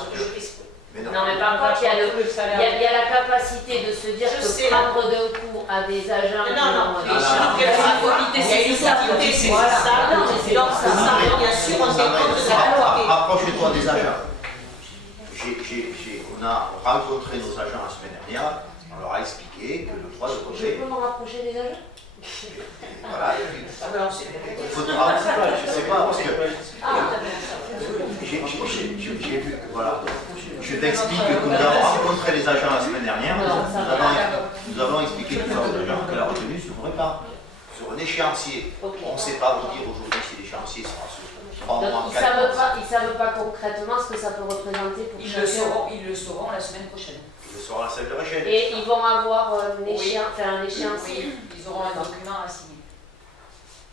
Mais Non, mais par contre, il y a la capacité de se dire Je que sais, prendre d'un coup à des agents... Non, non, qui mais ont- il y a une stabilité, c'est Voilà. ça. Non, mais c'est Donc, pour ça, ça. bien sûr, on tient compte de la loi. Rapproche-toi des agents. On a rencontré nos agents la semaine dernière. On leur a expliqué que le droit de Je retrait. peux me rapprocher des agents? Voilà. Il faudra. Je sais pas, parce que. J'ai vu que voilà. Je t'explique que nous avons rencontré les agents la semaine dernière. Nous avons expliqué tout ça aux agents que la retenue ne se ferait pas. Sur un échéancier. On ne sait pas vous dire aujourd'hui si l'échéancier sera sur 3 mois, Donc, 4 mois. ils ne savent pas concrètement ce que ça peut représenter pour chacun. Ils le sauront la semaine prochaine. Il sera la semaine prochaine. Et ils vont avoir un Oui. échéancier. Oui, ils auront un document à signer.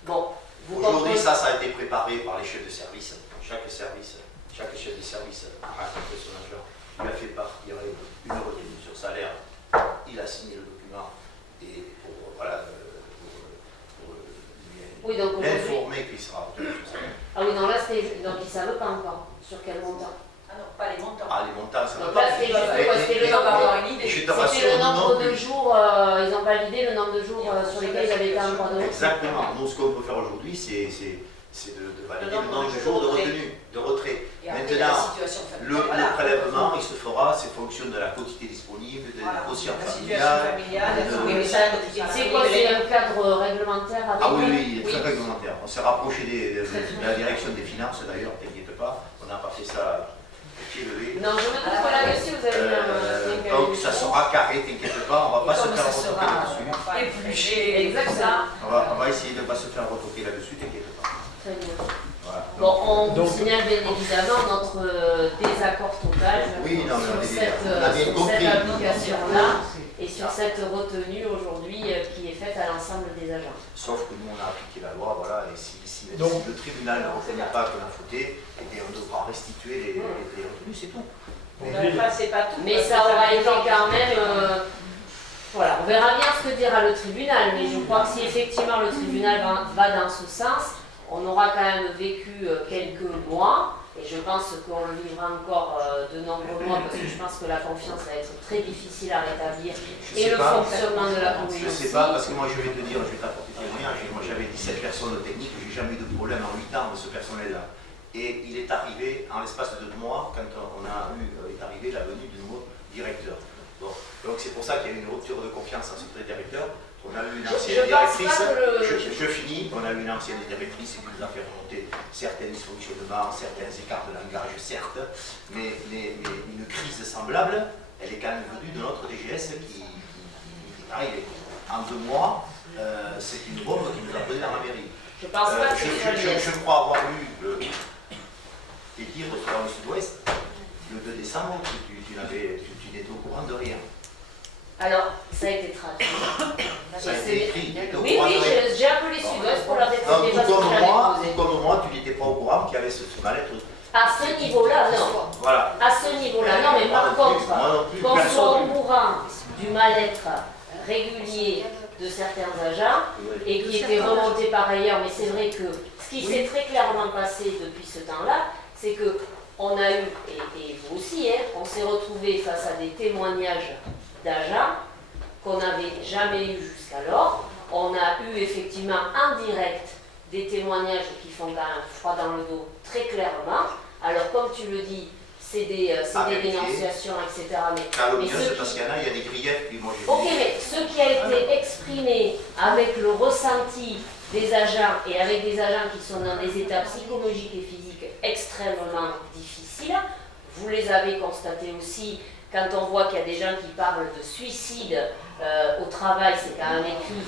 Bon, vous Aujourd'hui, comprenez. ça a été préparé par les chefs de service. Chaque chef de service a rencontré son agent, lui a fait partir une retenue sur salaire, il a signé le document et pour, voilà, pour Oui, donc aujourd'hui. l'informer qu'il sera retenu sur salaire. Ah oui, non, là, donc ils ne savent pas encore sur quel montant. Ah non, pas les montants. Ah, les montants, ça Donc va là, pas. c'était juste quoi, c'était le Ils doivent nombre. avoir une idée. Et je te C'était rassure, le nous nombre non de plus. jours, ils ont validé le nombre de jours sur lesquels ils avaient été en droit de retrait. Exactement. Nous, ce qu'on peut faire aujourd'hui, c'est de valider le nombre de jours de retenue, de retrait. Et après, il y a la Maintenant, situation le familiale. prélèvement, il se fera, c'est fonction de la quotité disponible, de la quotient La situation familial. familiale, de- oui, mais ça, la quotité C'est quoi, c'est un cadre réglementaire à Ah oui, donner? oui, il est très réglementaire. On s'est rapproché de la direction des finances d'ailleurs, t'inquiète pas. On n'a pas fait ça pied levé. Non, je me trompe pas là-dessus, vous avez bien Donc ça sera carré, t'inquiète pas, on va pas se Comme faire ça retoquer sera là-dessus. épluché, Exactement. On va essayer de ne pas se faire retoquer là-dessus, t'inquiète pas. Très bien. Voilà. Bon, on vous Donc- signale bien évidemment notre désaccord total Oui, non, mais on sur est bien- on a bien cette compris. application-là et sur cette retenue aujourd'hui qui est faite à l'ensemble des agents. Sauf que nous on a appliqué la loi, voilà, et si Donc- le tribunal ne reconnaît pas qu'on a fauté, eh bien on devra restituer les retenues, c'est tout. C'est pas tout. Mais parce ça que aura été dépend. quand même... voilà, on verra bien ce que dira le tribunal, mais je crois que si effectivement le tribunal va dans ce sens, on aura quand même vécu quelques mois, et je pense qu'on le vivra encore de nombreux mois, parce que je pense que la confiance va être très difficile à rétablir, Je et sais le pas. fonctionnement de la commune Je aussi. sais pas, parce que moi je vais te dire, je vais t'apporter témoignage. Moi j'avais 17 personnes au technique, j'ai jamais eu de problème en 8 ans de ce personnel-là. Et il est arrivé, en l'espace de 2 mois, quand est arrivé la venue du nouveau directeur. Bon. Donc Donc c'est pour ça qu'il y a eu une rupture de confiance entre les directeurs. On a eu une Je ancienne pense directrice, pas que je finis, on a eu une ancienne directrice qui nous a fait remonter certains dysfonctionnements, certains écarts de langage, certes, mais une crise semblable, elle est quand même venue de notre DGS qui est arrivée. En 2 mois, c'est une bombe qui nous a posé dans la mairie. je pense pas que ce soit lié. Je crois avoir lu des tirs dans le sud-ouest, le 2 décembre, tu n'étais au courant de rien. Alors, ça a été traduit. Ça a été écrit. tu étais au Oui, courant de rien. j'ai appelé Sud-Ouest pour leur Donc, détailler parce que tout j'avais posé. comme moi, tu n'étais pas au courant qu'il y avait ce mal-être. À ce niveau-là, non. Voilà. À ce niveau-là, non, mais par contre, Moi non plus, qu'on soit au personne. courant du mal-être régulier de certains agents et qui était remonté par ailleurs, mais c'est vrai que ce qui s'est très clairement passé depuis ce temps-là, c'est que on a eu, et vous aussi, hein, on s'est retrouvé face à des témoignages d'agents qu'on n'avait jamais eu jusqu'alors. On a eu effectivement en direct des témoignages qui font quand même froid dans le dos très clairement. Alors comme tu le dis, c'est des dénonciations, etc. Mais C'est parce qu'il y en a, il y a des griefs, puis moi j'ai ok, mais ce qui a été exprimé avec le ressenti des agents et avec des agents qui sont dans des états psychologiques et physiques extrêmement difficiles, vous les avez constatés aussi quand on voit qu'il y a des gens qui parlent de suicide au travail, c'est quand même écrit.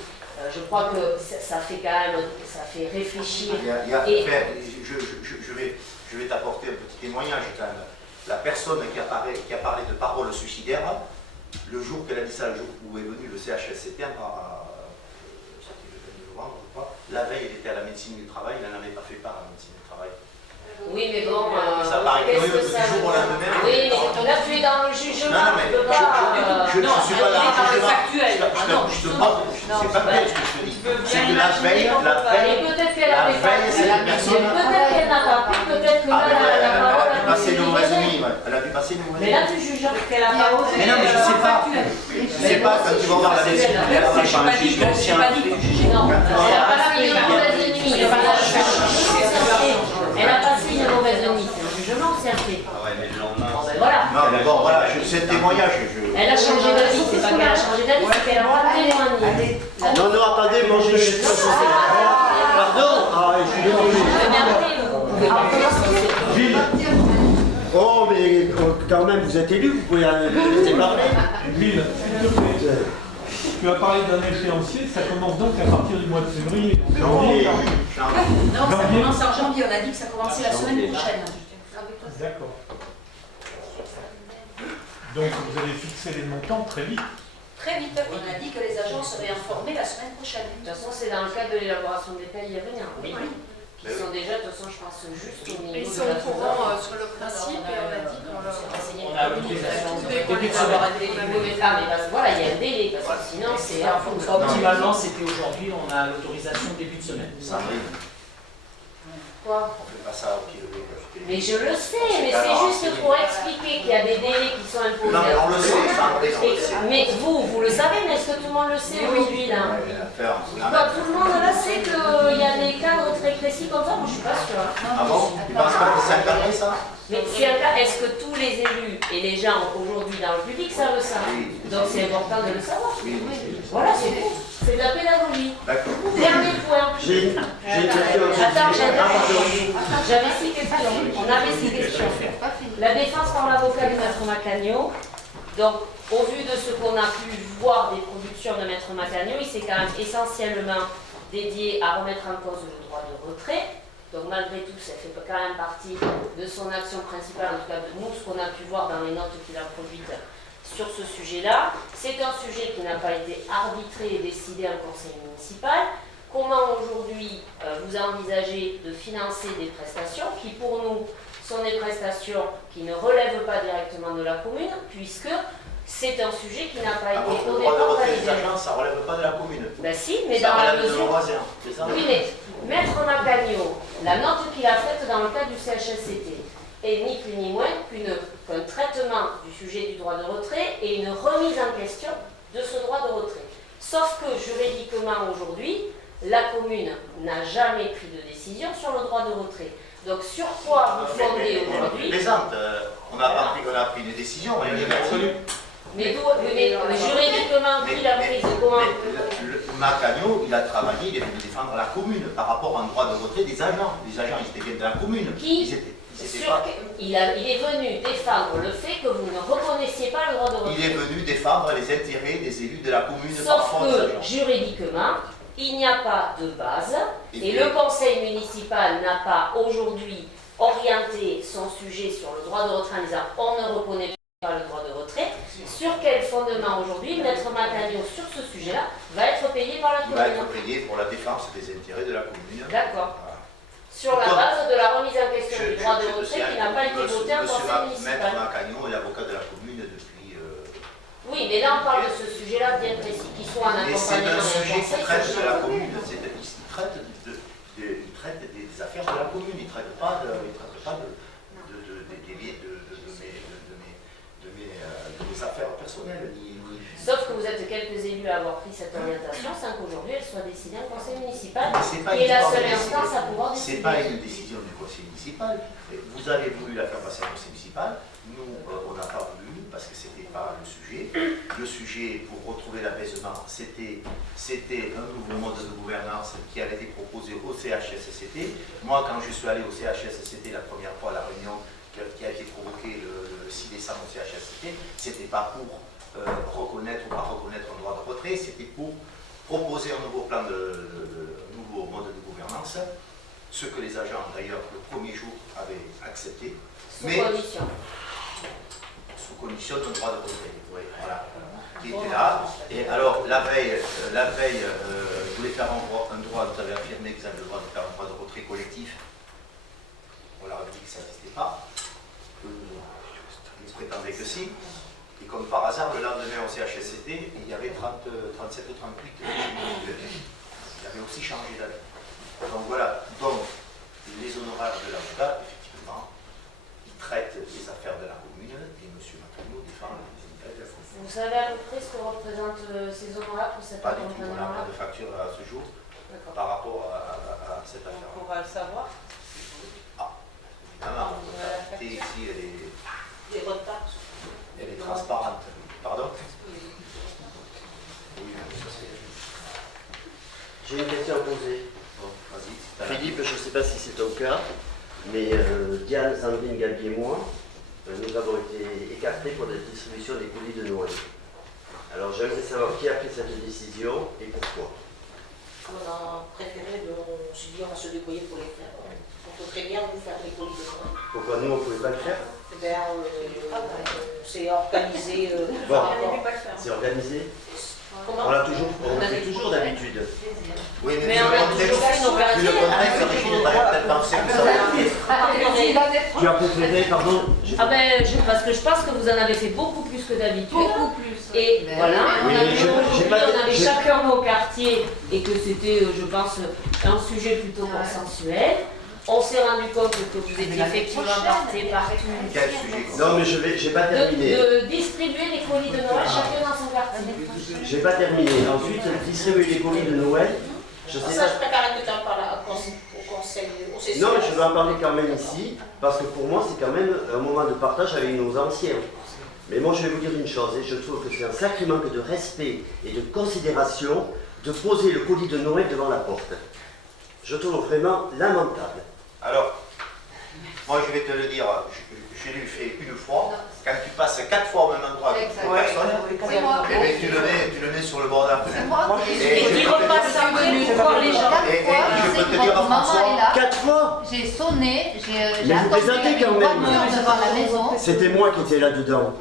Je crois que ça fait quand même, ça fait réfléchir. Je vais t'apporter un petit témoignage quand même. La personne qui a parlé de paroles suicidaires, le jour qu'elle a dit ça, le jour où est venu le CHSCT, c'était le 22 novembre, je crois, la veille, elle était à la médecine du travail, elle n'en avait pas fait part à la médecine du travail. Oui, mais bon, ça paraît curieux qu'est-ce que ça du jour au lendemain. Oui, mais là tu es dans le jugement, Non, mais tu peux pas... je ne suis pas dans le jugement. factuel. C'est pas vrai ce que je te dis. C'est que la veille, Et peut-être qu'elle avait pas pu, c'est la personne. peut-être qu'elle n'a pas pu, peut-être que là, la parole Elle a pu passer une mauvaise nuit. Elle a pu passer une mauvaise nuit. Mais là tu juges qu'elle a pas osé. Mais non, mais je sais pas. Je sais pas quand tu vas voir la médecine. J'ai pas dit que tu jugeais. Non, elle a passé une mauvaise nuit. Elle a passé une mauvaise nuit. C'est un jugement, c'est un fait. Ah ouais, mais le lendemain. Bon, ben voilà. Non, mais bon, voilà, c'est un témoignage. Elle a changé d'avis, c'est pas qu'elle a changé d'avis, c'est qu'elle a pas témoigné. Non, non, attendez, moi je suis Pardon. Ah, je suis désolé. Gilles. Oh, mais quand même, vous êtes élu, vous pouvez laisser parler. Gilles, s'il te plaît, tu as parlé d'un échéancier, ça commence donc à partir du mois de février. Janvier. Non, ça commence en janvier, on a dit que ça commençait la semaine prochaine. D'accord. Donc vous allez fixer les montants très vite. Très vite, on a dit que les agents seraient informés la semaine prochaine. De toute façon, c'est dans le cadre de l'élaboration des payes à venir. Oui. Qui sont déjà, de toute façon, je pense, juste au niveau Ils de sont la au courant sur le principe et on a dit qu'on leur On a l'autorisation dès qu'on début les de semaine. a Ah, mais parce que voilà, il y a un délai, parce que sinon, c'est en fonction. Optimalement, c'était aujourd'hui, on a l'autorisation début de semaine. Sandrine, Quoi? on fait pas ça au pied levé. Mais je le sais, mais c'est juste pour expliquer qu'il y a des délais qui sont imposés. Non, mais on le sait, Sandrine, on le sait. Mais vous le savez, mais est-ce que tout le monde le sait aujourd'hui, là? Bah, tout le monde là sait qu'il y a des cadres très précis comme ça, moi je suis pas sûre. Ah bon? Tu penses pas que c'est un cadre ça? Mais c'est un cas, est-ce que tous les élus et les gens aujourd'hui dans le public savent ça? Oui. Donc c'est important de le savoir. Oui. Voilà, c'est tout. C'est de la pédagogie. D'accord. Dernier point. J'ai une question. Attends, j'avais 6 questions. On avait 6 questions. La défense par l'avocat de Maître Macagno. Donc, au vu de ce qu'on a pu voir des productions de Maître Macagno, il s'est quand même essentiellement dédié à remettre en cause le droit de retrait. Donc, malgré tout, ça fait quand même partie de son action principale, en tout cas de nous, ce qu'on a pu voir dans les notes qu'il a produites sur ce sujet-là. C'est un sujet qui n'a pas été arbitré et décidé en conseil municipal. Comment aujourd'hui vous envisagez de financer des prestations qui, pour nous, sont des prestations qui ne relèvent pas directement de la commune, puisque c'est un sujet qui n'a pas été Le au droit de départ retrait des validé. agents, ça relève pas de la commune. Ben si, mais Ça dans la relève de mesure... nos voisins, c'est ça? Oui, mais Maître Macagno, la note qu'il a faite dans le cadre du CHSCT, est ni plus ni moins qu'un traitement du sujet du droit de retrait et une remise en question de ce droit de retrait. Sauf que juridiquement aujourd'hui, la commune n'a jamais pris de décision sur le droit de retrait. Donc sur quoi vous fondez aujourd'hui? Plaisante, on a pris une décision, on est négative. Mais juridiquement, qui l'a prise comment? Macagno, il a travaillé, il est venu défendre la commune par rapport à un droit de retrait des agents. Les agents, ils étaient bien de la commune. Il est venu défendre le fait que vous ne reconnaissiez pas le droit de retrait. Il est venu défendre les intérêts des élus de la commune. Sauf que, juridiquement, il n'y a pas de base et le conseil municipal n'a pas aujourd'hui orienté son sujet sur le droit de retrait en disant on ne reconnaît pas le droit de retrait. Sur quel fondement aujourd'hui Maître Macagno sur ce sujet-là va être payé par la commune? Il va être payé pour la défense des intérêts de la commune. D'accord. Sur la base de la remise en question du droit de retrait qui n'a pas été voté en conseil municipal. Maître Macagno est l'avocat de la commune depuis... Oui, mais là on parle de ce sujet-là bien précis, qui soit en accompagnement. C'est un sujet qui traite de la commune. Il traite des affaires de la commune. Il ne traite pas de mes affaires personnelles. Sauf que vous êtes quelques élus à avoir pris cette orientation sans qu'aujourd'hui elle soit décidée en conseil municipal, qui est la seule instance à pouvoir décider. Ce n'est pas une décision du conseil municipal. Vous avez voulu la faire passer au conseil municipal. Nous, on n'a pas voulu parce que ce n'était pas le sujet. Le sujet, pour retrouver l'apaisement, c'était un nouveau mode de gouvernance qui avait été proposé au CHSCT. Moi, quand je suis allé au CHSCT la première fois, la réunion qui a été provoquée le 6 décembre au CHSCT, ce n'était pas pour reconnaître ou pas reconnaître un droit de retrait, c'était pour proposer un nouveau plan nouveau mode de gouvernance, ce que les agents d'ailleurs le premier jour avaient accepté. Sous condition. Sous condition d'un droit de retrait, oui, voilà, qui était là. Et alors la veille, je voulais faire un droit, vous avez affirmé que vous avez le droit de faire un droit de retrait collectif. On leur a dit que ça n'existait pas. Ils prétendaient que si. Et comme par hasard, le lendemain au CHSCT, il y avait 37 ou 38 il avait aussi changé d'avis. Donc voilà, donc les honoraires de l'avocat, effectivement, ils traitent les affaires de la commune et M. Macagno défend les intérêts de la commune. Vous savez à peu près ce que représentent ces honoraires pour cette Pas du tout, on n'a pas de facture à ce jour par rapport à cette affaire. On pourra le savoir. Ah, évidemment, la facture ici, elle est... Des retards. Elle est transparente. Pardon? Oui, j'ai une question à poser. Bon, vas-y. Philippe, je ne sais pas si c'est ton cas, mais Diane, Sandrine, Gabi et moi, nous avons été écartés pour la distribution des colis de Noël. Alors j'aimerais savoir qui a pris cette décision et pourquoi. On a préféré, on s'est dit on va se débrouiller pour les faire. On peut très bien vous faire les colis de Noël. Pourquoi nous on ne pouvait pas le faire? C'est organisé. Bon, c'est organisé. On le fait toujours d'habitude. Oui, mais on a toujours fait nos vu le contexte, Régine n'avait peut-être pensé que ça allait être. Tu as préféré, pardon? Ah ben, parce que je pense que vous en avez fait beaucoup plus que d'habitude. Beaucoup plus. Et voilà, oui, on avait chacun nos quartiers et que c'était, je pense, un sujet plutôt consensuel. On s'est rendu compte que vous étiez effectivement partis partout. Quel sujet? Non, mais je n'ai pas terminé. De distribuer les colis de Noël chacun dans son quartier. Je n'ai pas terminé. Ensuite, distribuer les colis de Noël. Je sais Ça, pas. je préfère que tu en parles au conseil. Non, mais je vais en parler quand même ici, parce que pour moi, c'est quand même un moment de partage avec nos anciens. Mais moi, je vais vous dire une chose, et je trouve que c'est un sacré manque de respect et de considération de poser le colis de Noël devant la porte. Je trouve vraiment lamentable. Alors, moi je vais te le dire, je l'ai fait une fois, quand tu passes 4 fois au même endroit avec une personne, tu le mets sur le bord de la fenêtre. Et tu repasses après pour voir les gens. Et je peux te dire à François, 4 fois. J'ai sonné, j'ai Mais vous plaisantez quand même. devant la maison. C'était moi qui étais là-dedans.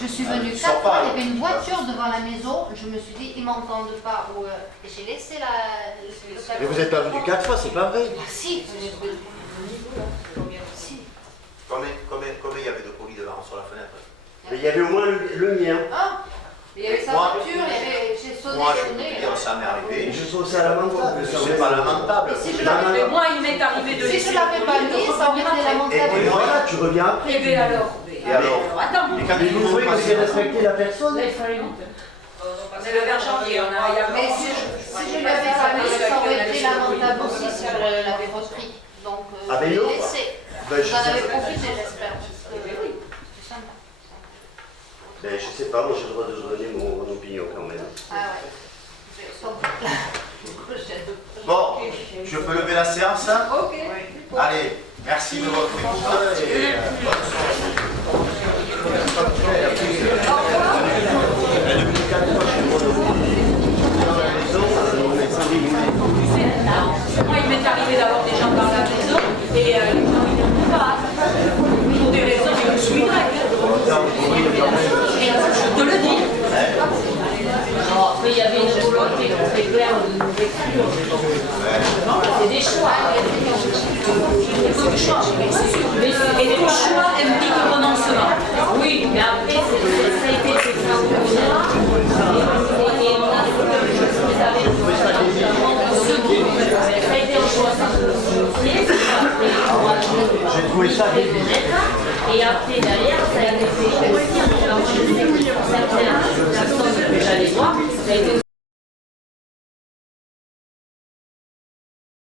Je suis venue 4 fois, il y avait une voiture devant la maison. Je me suis dit, ils m'entendent pas. Et j'ai laissé la... Mais vous n'êtes pas venu 4 fois, c'est pas vrai. Si. Combien il y avait de colis devant sur la fenêtre? Mais il y avait au moins le mien. Ah, il y avait sa voiture, j'ai sonné. Moi je peux te dire, ça m'est arrivé. Je trouve ça lamentable. C'est pas lamentable. Mais moi, il m'est arrivé de Si laisser je l'avais pas mis, ça aurait été lamentable. Et voilà, tu reviens après. Et bien alors. Attends, Mais vous trouvez que c'est respecter la personne? là, il fallait vite. C'est le vers janvier, on a... Mais si je l'avais pas mis, ça aurait été lamentable aussi si je l'avais repris. Donc, je l'ai laissé. Vous en avez profité, j'espère. C'est sympa. Ben, je sais pas, moi j'ai le droit de vous donner mon opinion quand même. Ah ouais. Bon, je peux lever la séance, hein? Ok. Allez, merci de votre écoute et bonne Moi, il m'est arrivé d'avoir des gens dans la maison et les gens ils n'aiment pas. Pour des raisons que je suis grecque. Je te le dis. Non, après, il y avait une volonté de faire de nous exclure. C'est des choix. Il faut du choix. Et le choix implique renoncement. Oui, mais après, ça a été fait ça au pouvoir. Et on a j'ai trouvé ça débile. Et après, derrière, ça a été fait aussi. Alors, je sais que certaines personnes que j'allais voir, ça a été